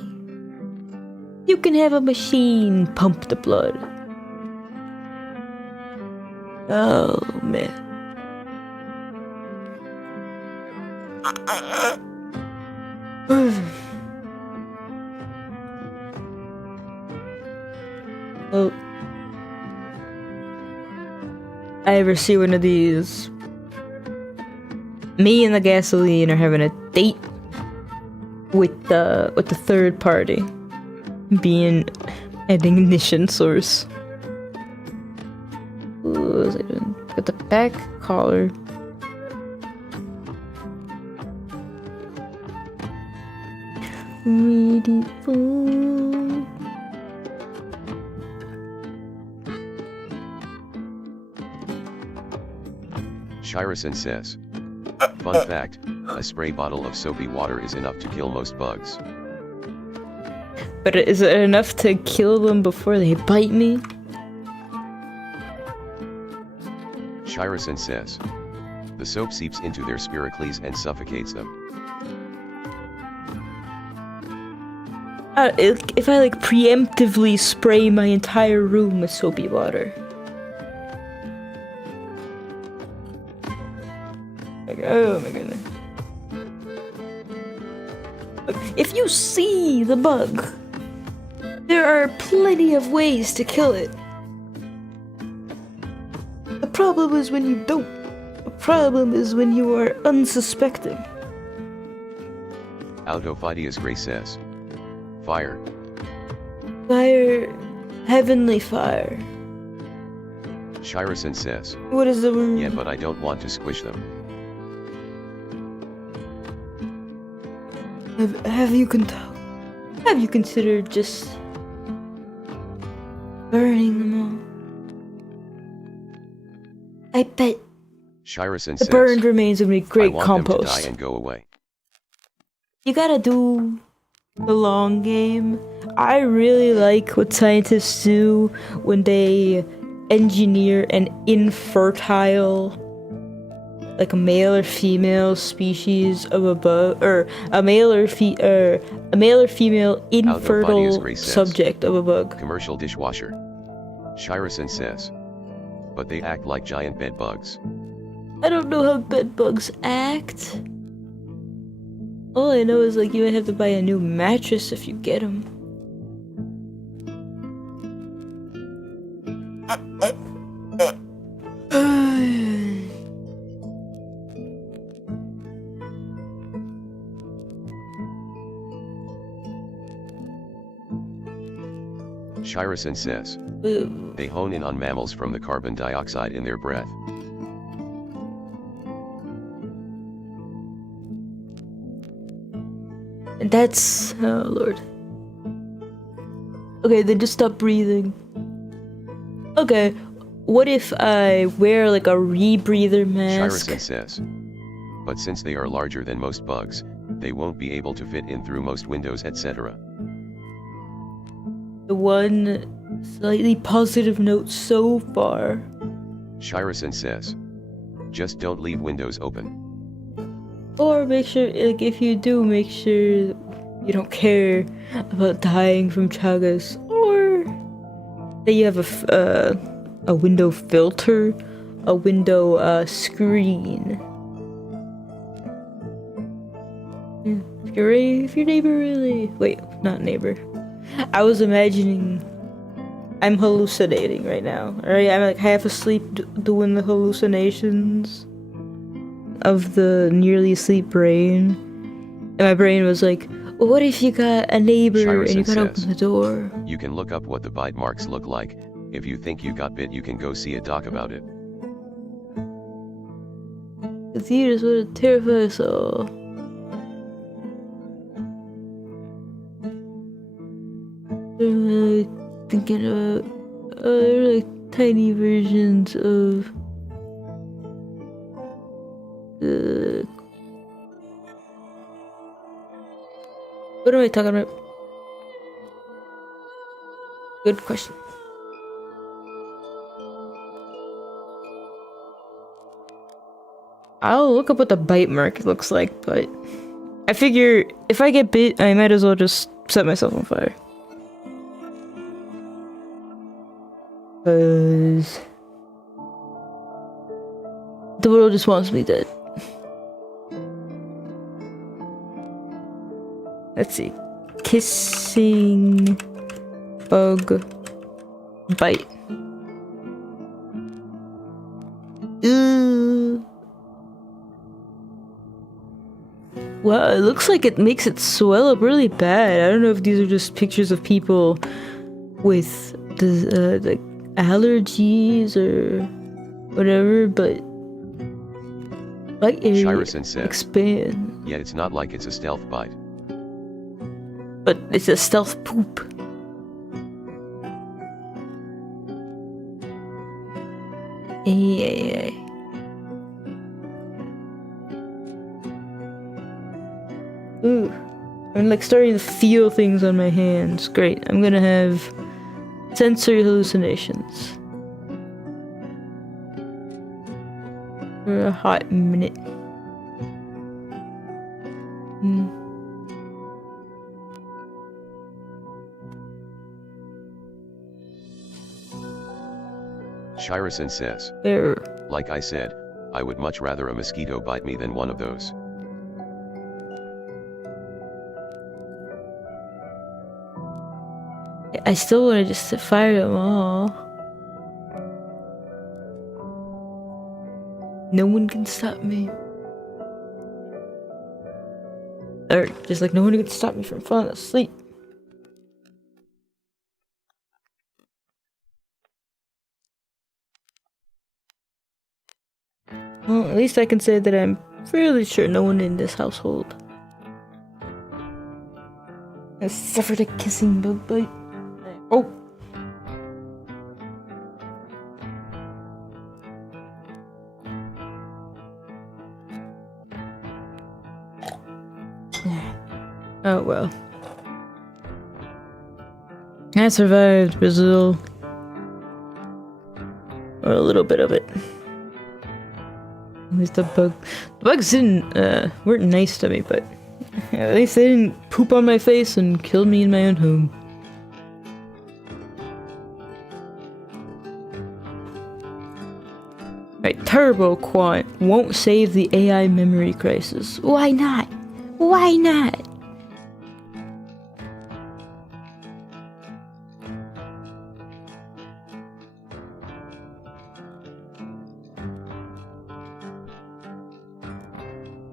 You can have a machine pump the blood. Oh, man. Well, I ever see one of these, me and the gasoline are having a date with the third party being an ignition source. What was I doing? Got the back collar. Ready for Shirison says. Fun fact, a spray bottle of soapy water is enough to kill most bugs. But is it enough to kill them before they bite me? Shirison says. The soap seeps into their spiracles and suffocates them. If I like preemptively spray my entire room with soapy water. Like, oh my goodness. Look, if you see the bug, there are plenty of ways to kill it. The problem is when you don't. The problem is when you are unsuspecting. Autophidius Gray says. Fire. Fire. Heavenly fire. Shirison says. What is the word? Yeah, but I don't want to squish them. Have you considered just burning them all? I bet Shirison the says. burned remains would make great I want compost. them to die and go away. You gotta do the long game. I really like what scientists do when they engineer an infertile, like a male or female species of a bug, or a male or female infertile subject of a bug. Commercial dishwasher. Shirison says. But they act like giant bed bugs. I don't know how bed bugs act. All I know is like you would have to buy a new mattress if you get them. Shirison says. They hone in on mammals from the carbon dioxide in their breath. And that's... oh lord. Okay, then just stop breathing. Okay, what if I wear like a rebreather mask? Shirison says. But since they are larger than most bugs, they won't be able to fit in through most windows, etc. The one slightly positive note so far. Shirison says. Just don't leave windows open. Or make sure, like, if you do, make sure you don't care about dying from chagas. Or that you have a window filter, a window screen. If your neighbor really... wait, not neighbor. I was imagining... I'm hallucinating right now. Alright, I'm like half asleep doing the hallucinations of the nearly asleep brain. And my brain was like, well, what if you got a neighbor Shirison and you gotta says, open the door? You can look up what the bite marks look like. If you think you got bit, you can go see a doc about it. The theaters would terrify us all. Thinking about like tiny versions of the... what am I talking about? Good question. I'll look up what the bite mark looks like, but I figure if I get bit, I might as well just set myself on fire. Because the world just wants me dead. Let's see. Kissing bug bite. Wow, it looks like it makes it swell up really bad. I don't know if these are just pictures of people with the like allergies or whatever, but bite area Shirison says, expand. Yeah, it's not like it's a stealth bite. But it's a stealth poop. Yeah. Ooh. I'm like starting to feel things on my hands. Great. I'm gonna have sensory hallucinations. For a hot minute. Shirison says, Error. like I said, I would much rather a mosquito bite me than one of those. I still want to just fire them all. No one can stop me. Or just like no one can stop me from falling asleep. Well, at least I can say that I'm fairly sure no one in this household has suffered a kissing bug bite. Oh! Oh well. I survived Brazil. Or a little bit of it. At least the bugs weren't nice to me, but at least they didn't poop on my face and kill me in my own home. Right, Turbo Quant won't save the AI memory crisis. Why not? Why not?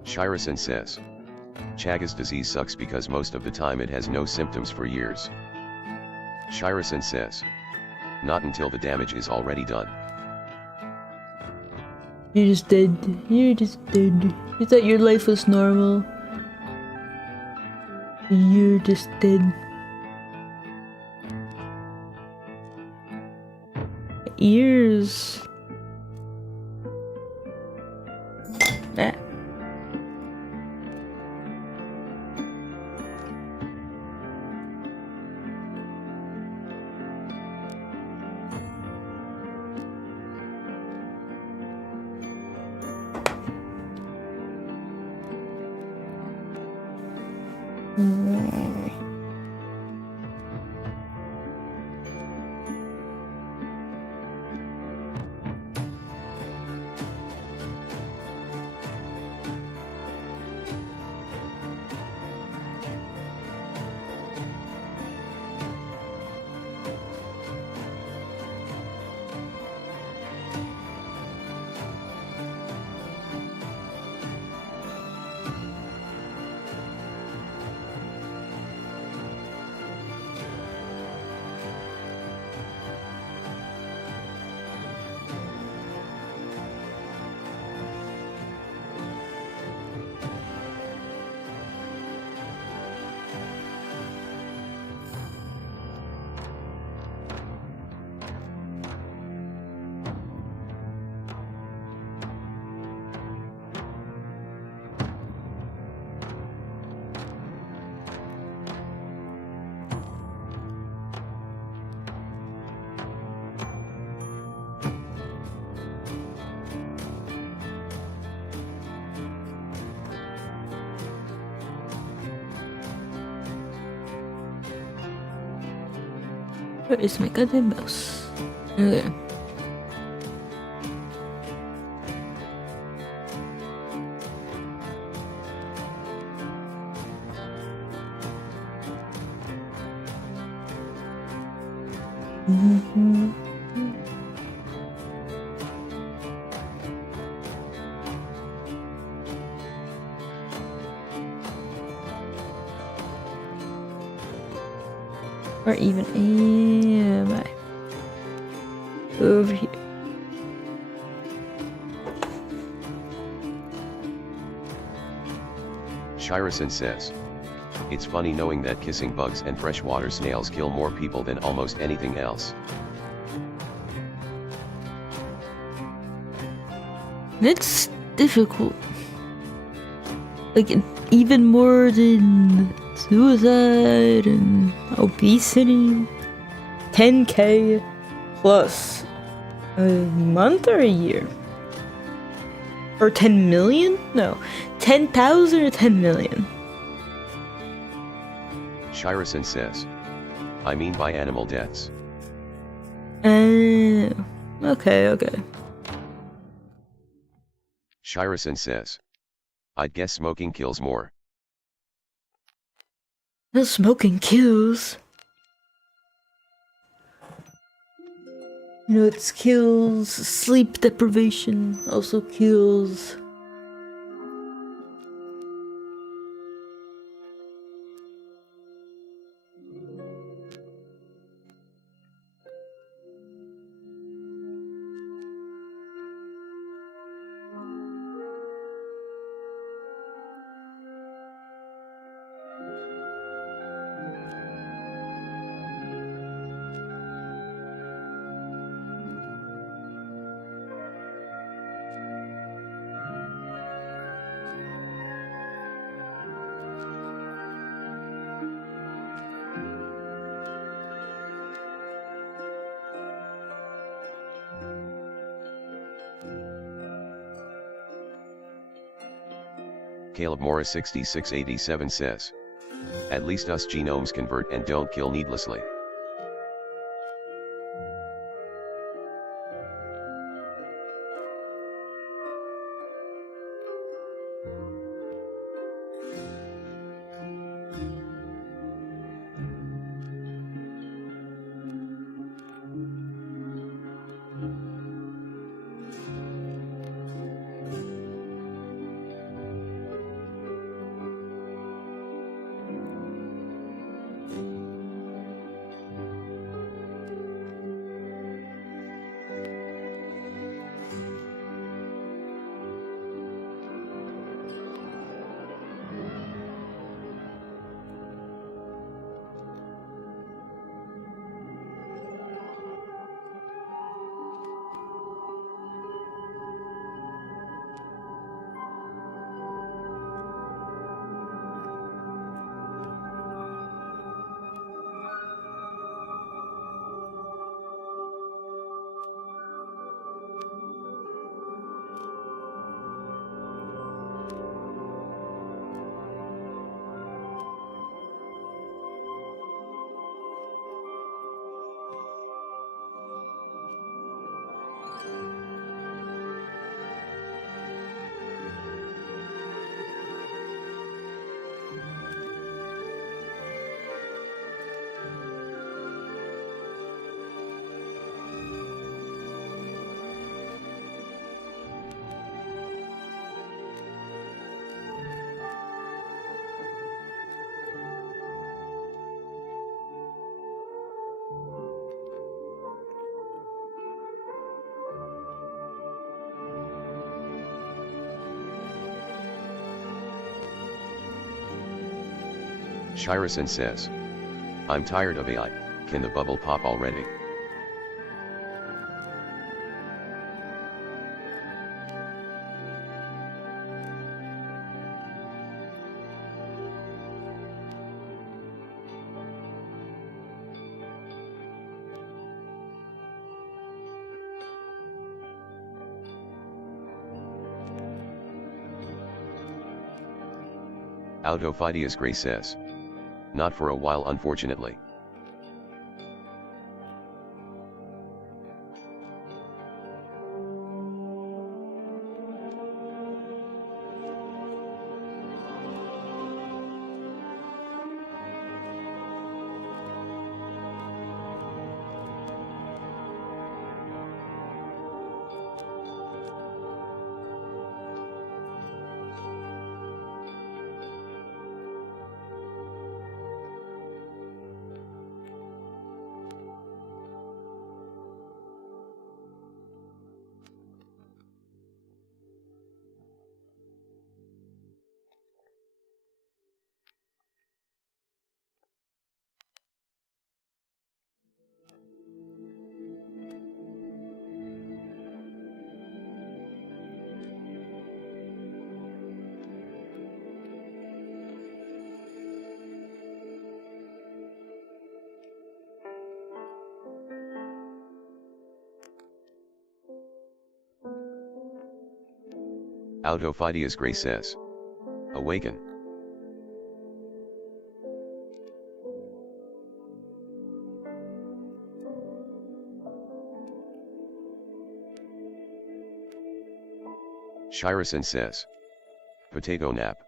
Shirison says, Chagas disease sucks because most of the time it has no symptoms for years. Shirison says, not until the damage is already done. You're just dead. You're just dead. You thought your life was normal. You're just dead. Ears. Ah. Where is my goddamn mouse? Okay. Where even am I? Over here. Shirison says, it's funny knowing that kissing bugs and freshwater snails kill more people than almost anything else. It's difficult. Like, even more than suicide and obesity. 10K plus a month or a year? Or 10 million? No, 10,000 or 10 million? Shirison says. I mean by animal deaths. Okay. Shirison says. I'd guess smoking kills more. No, smoking kills. You know, it kills sleep deprivation, also kills Caleb Morris 6687 says. At least us genomes convert and don't kill needlessly. Shirison says. I'm tired of AI, can the bubble pop already? Autophidius Gray says. Not for a while, unfortunately. Autophidias Gray says. Awaken. Shirison says. Potato nap.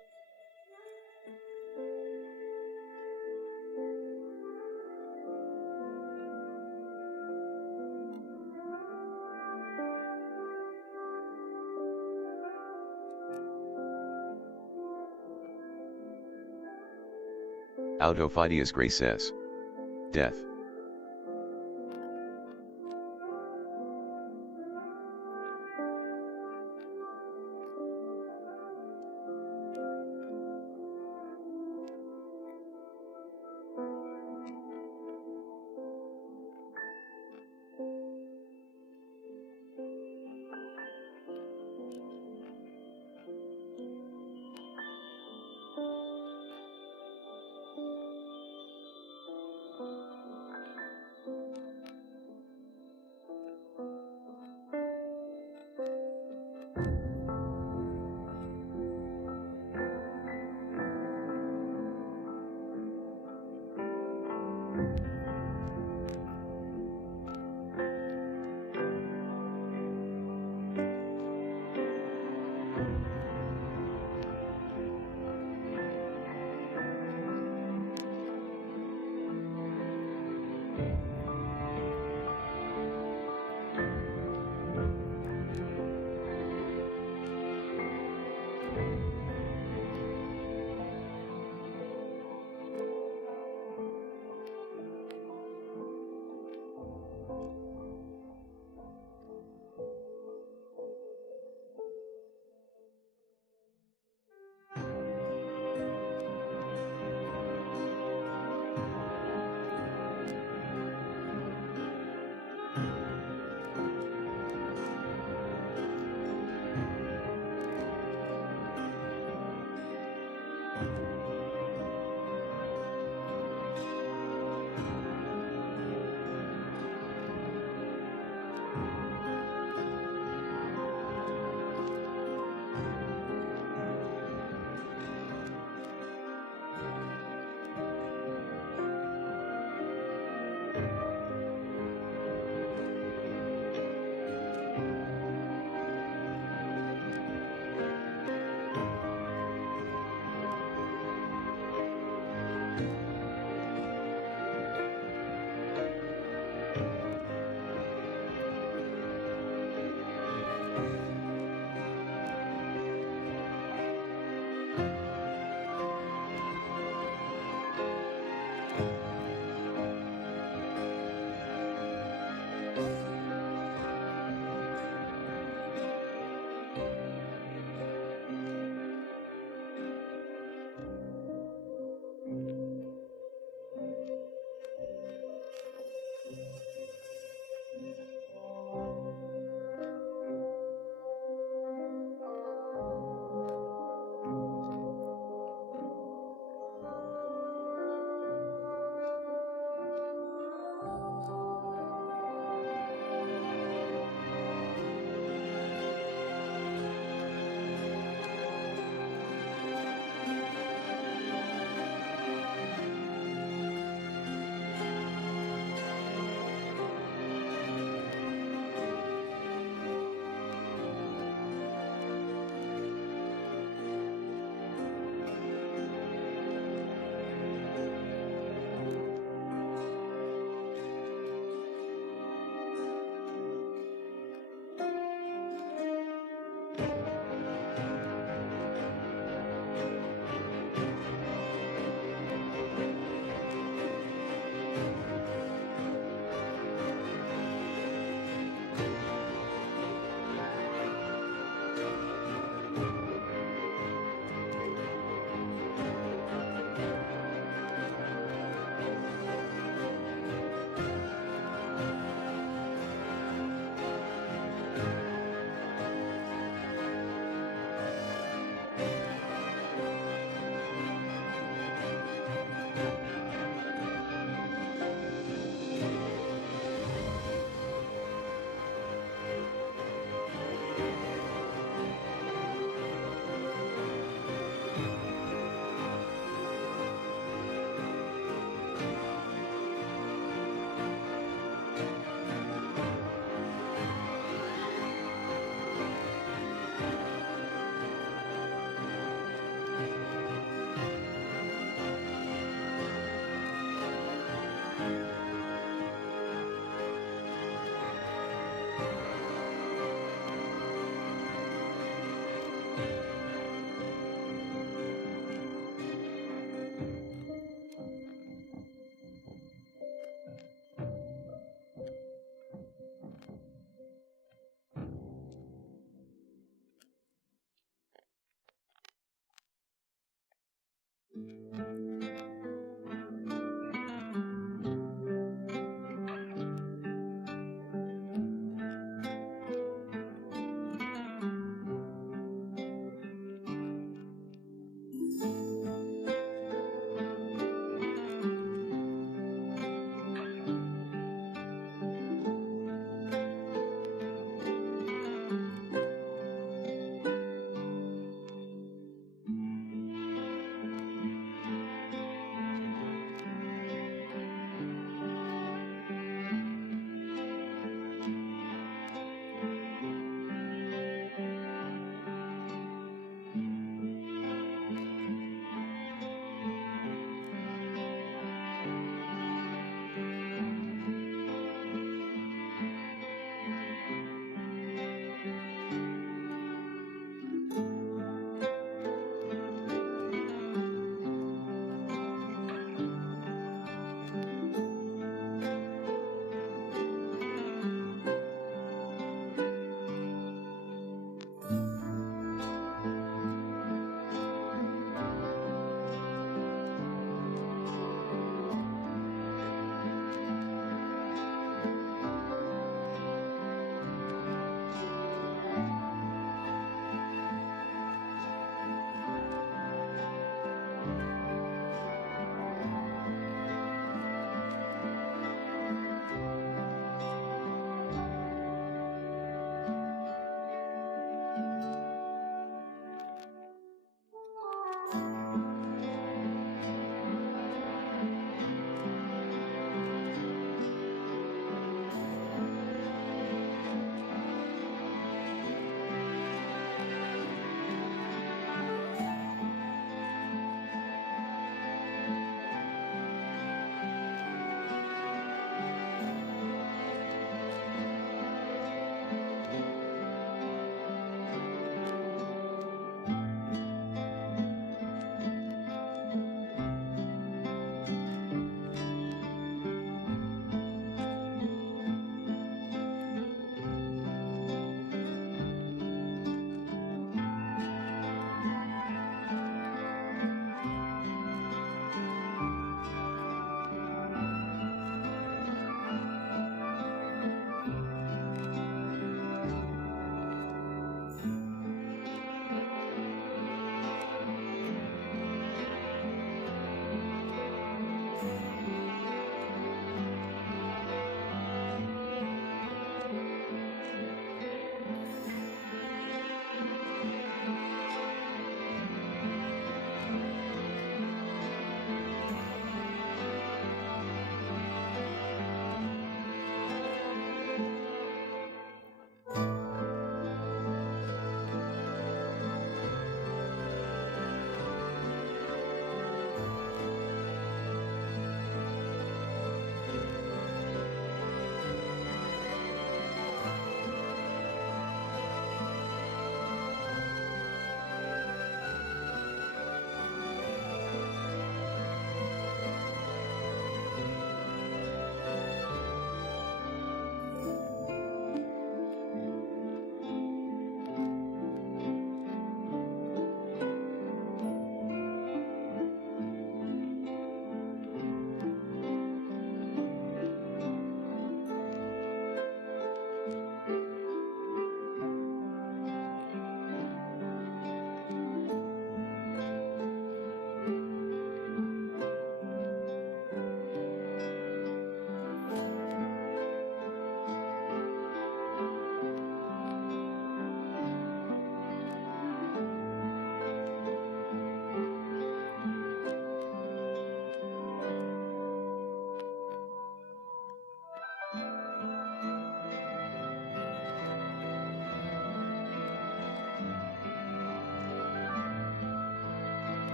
Autophidias Gray says. Death.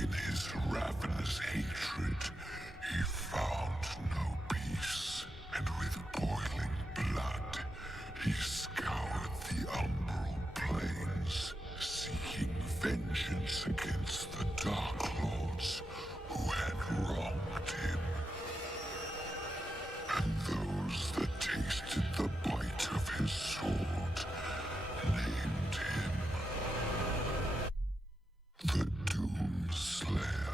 In his ravenous hatred, he found no peace, and with boiling blood, he scoured the umbral plains, seeking vengeance against the Dark Lords who had wronged him. And those that tasted the bite of his sword named him the Doom Slayer.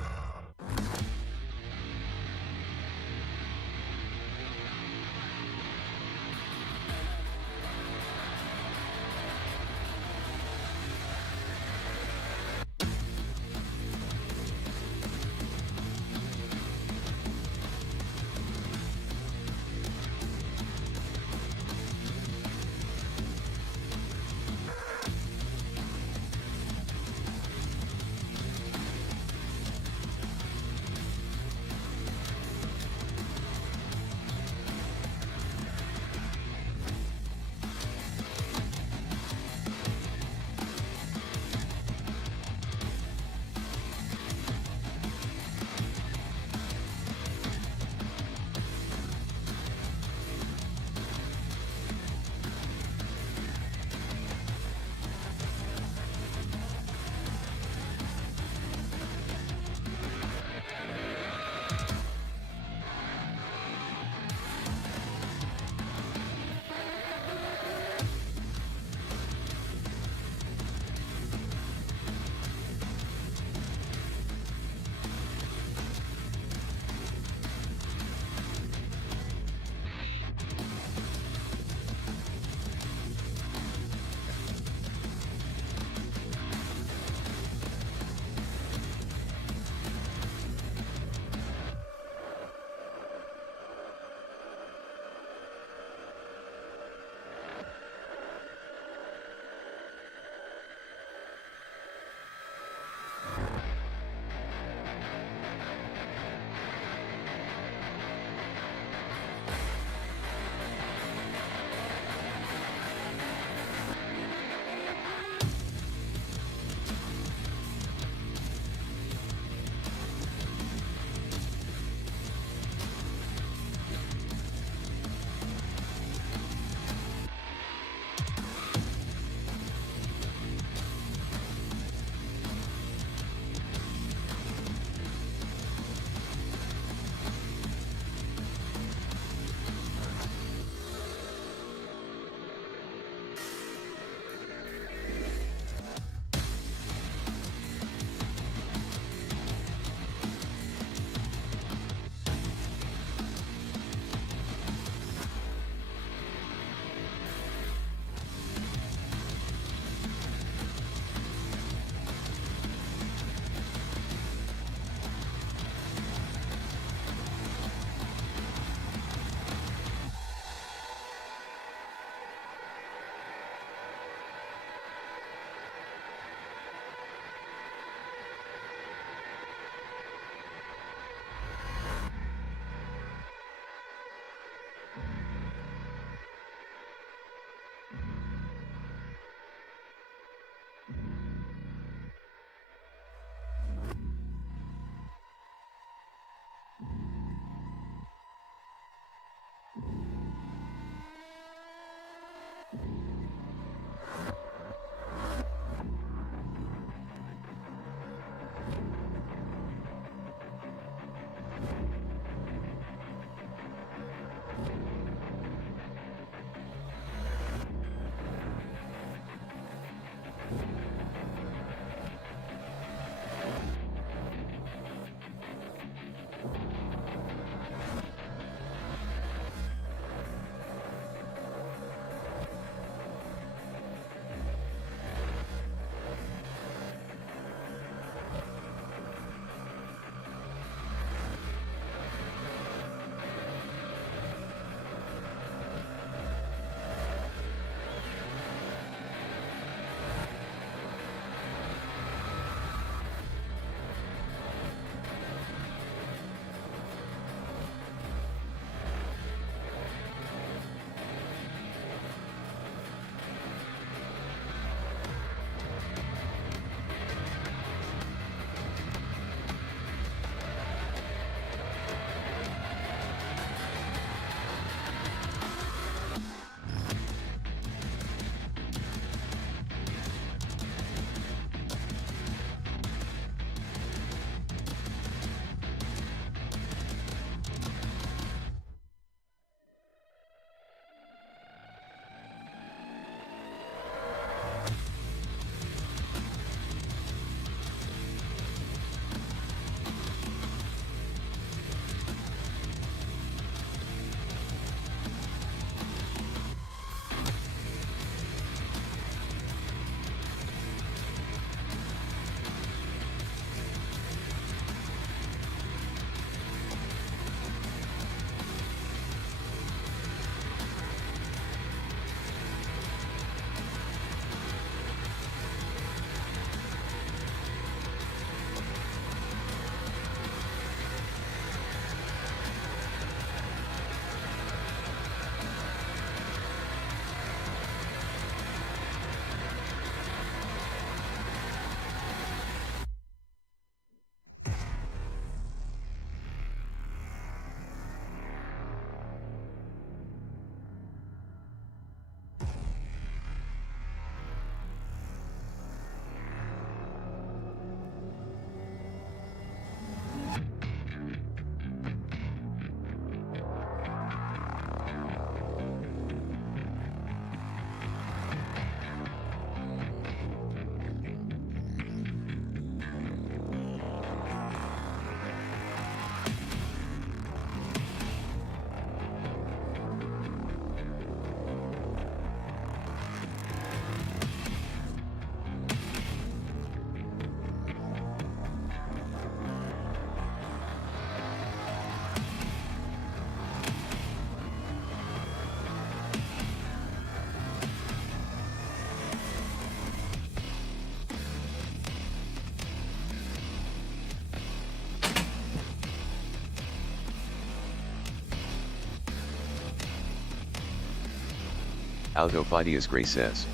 Autophidias Gray says.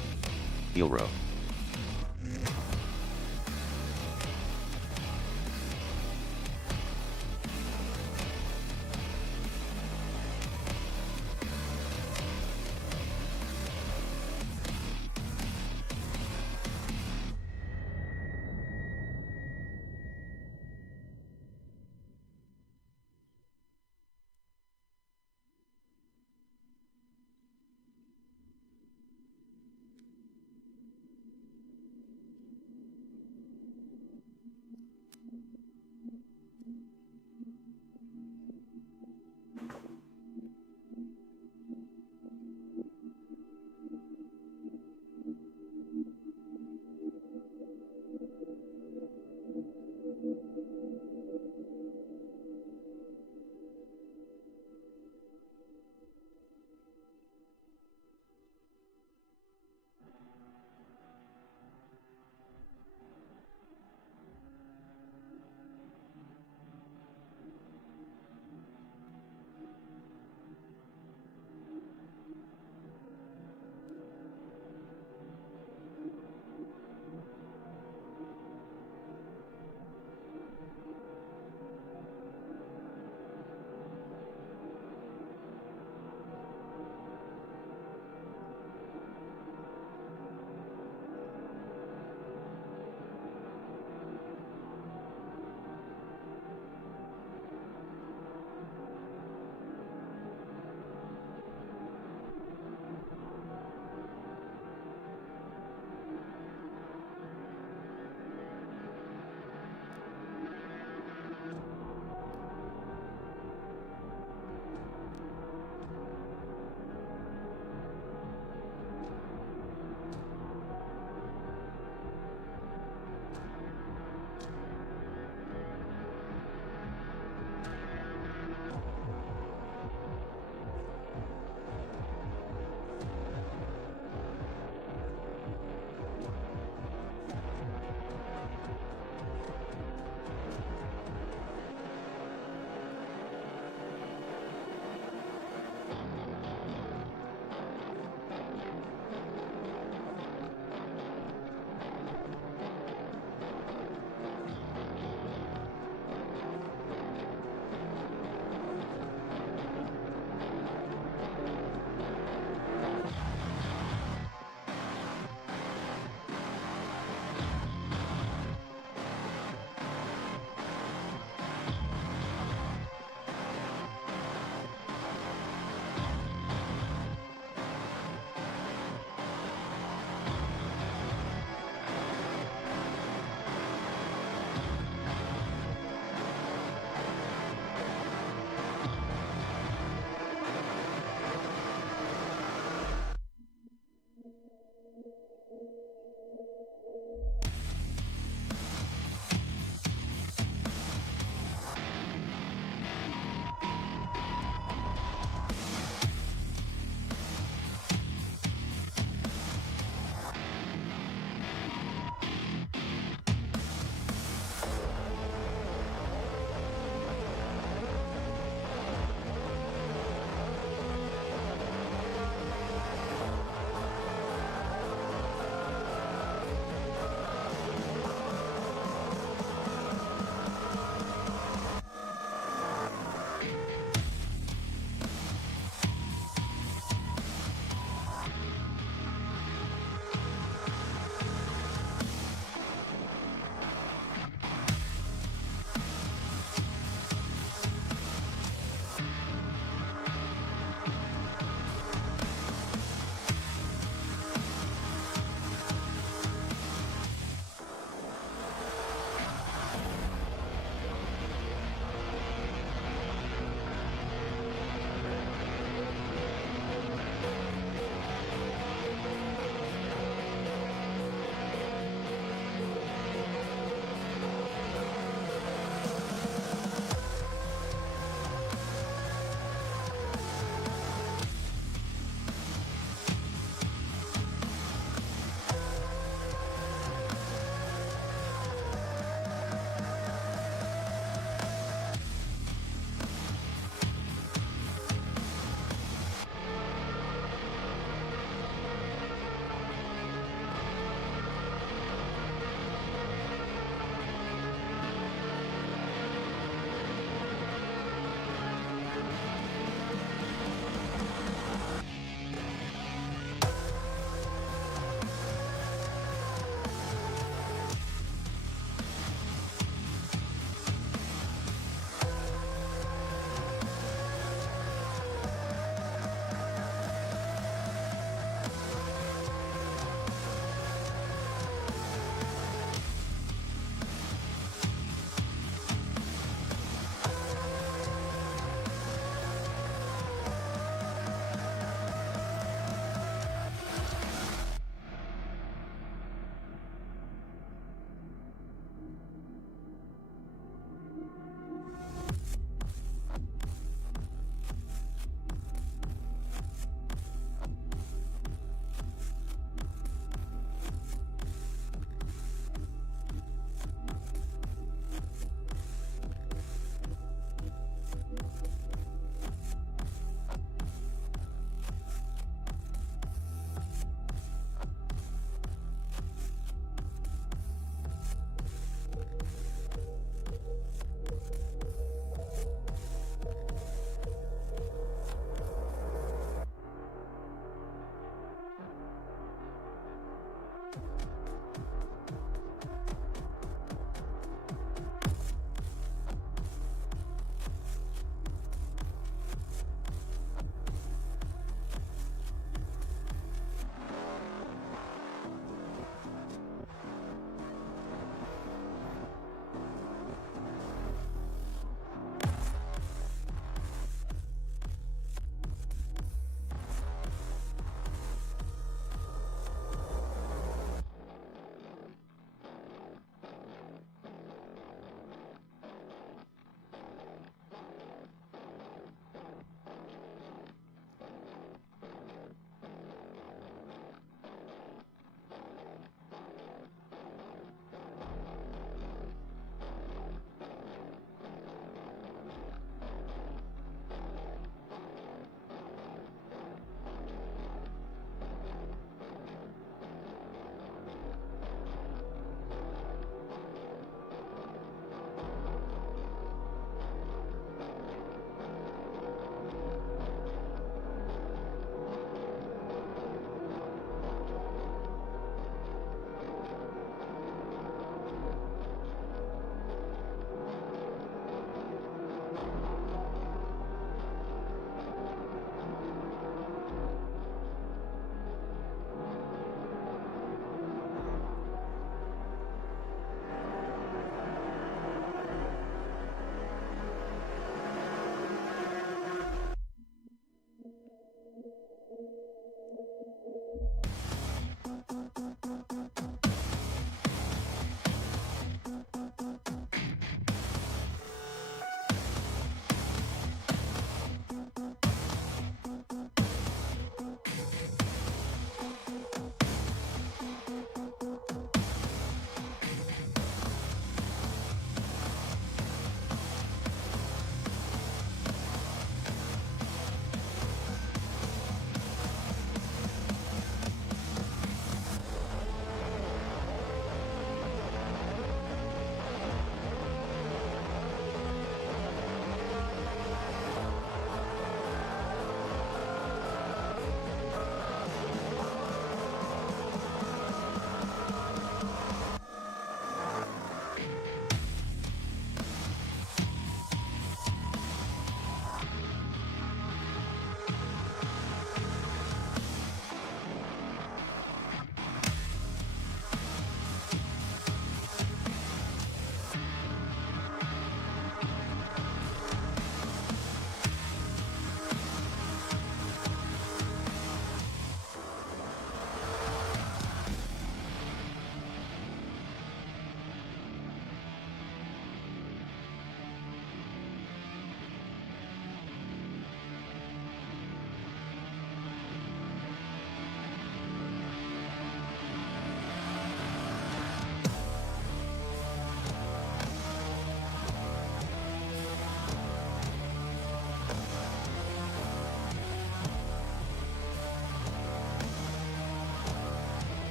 Ilro.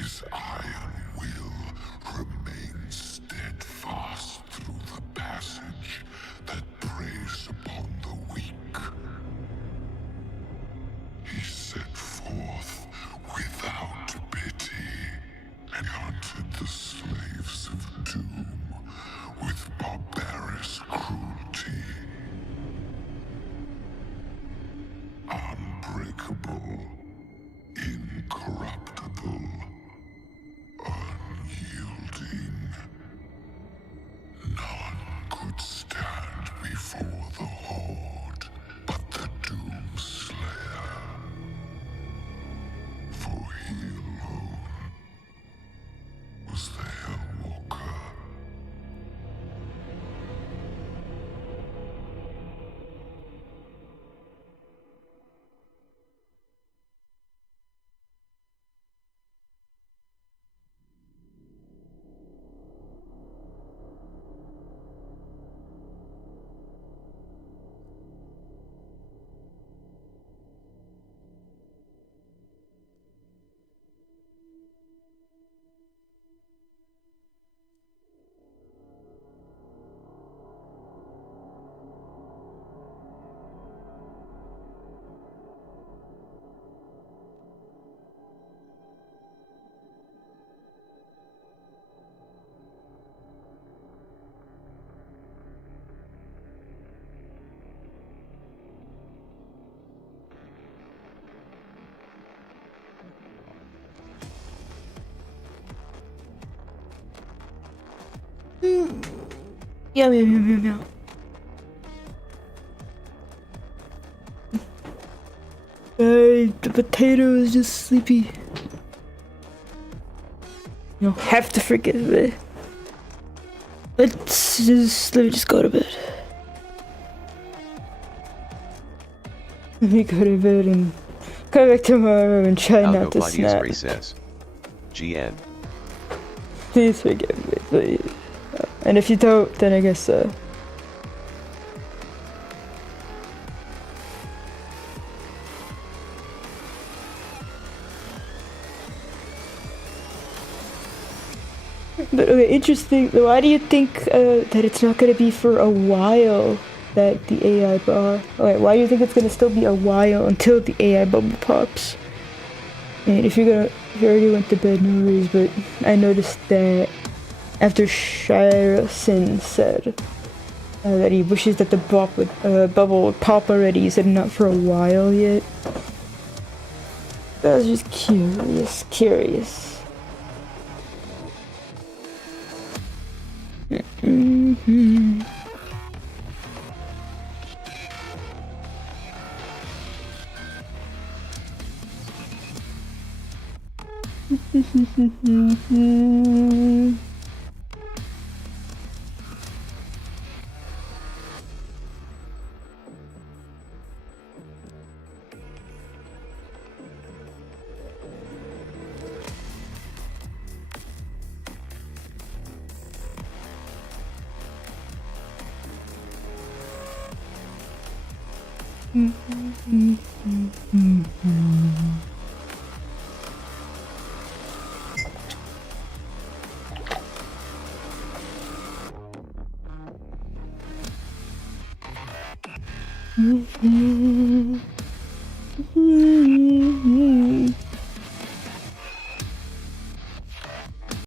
His iron will remains steadfast through the passage that preys upon the weak. He set forth without pity and hunted the slaves of doom with barbarous cruelty. Unbreakable, incorruptible, unyielding. None could stand before the Horde but the Doomslayer. For he alone was the Hellwalker. Yum, yum, yum, yum, yum. The potato is just sleepy. You don't have to forgive me. Let me just go to bed. Let me go to bed and come back tomorrow and try not to snap. Recess. GN. Please forgive me, please. And if you don't, then I guess But okay, interesting. Why do you think that it's not gonna be for a while that the AI bar? Okay, why do you think it's gonna still be a while until the AI bubble pops? And if you already went to bed, no worries. But I noticed that after Shirasin said that he wishes that the bubble would pop already, he said not for a while yet. I was just curious. Mm-hmm.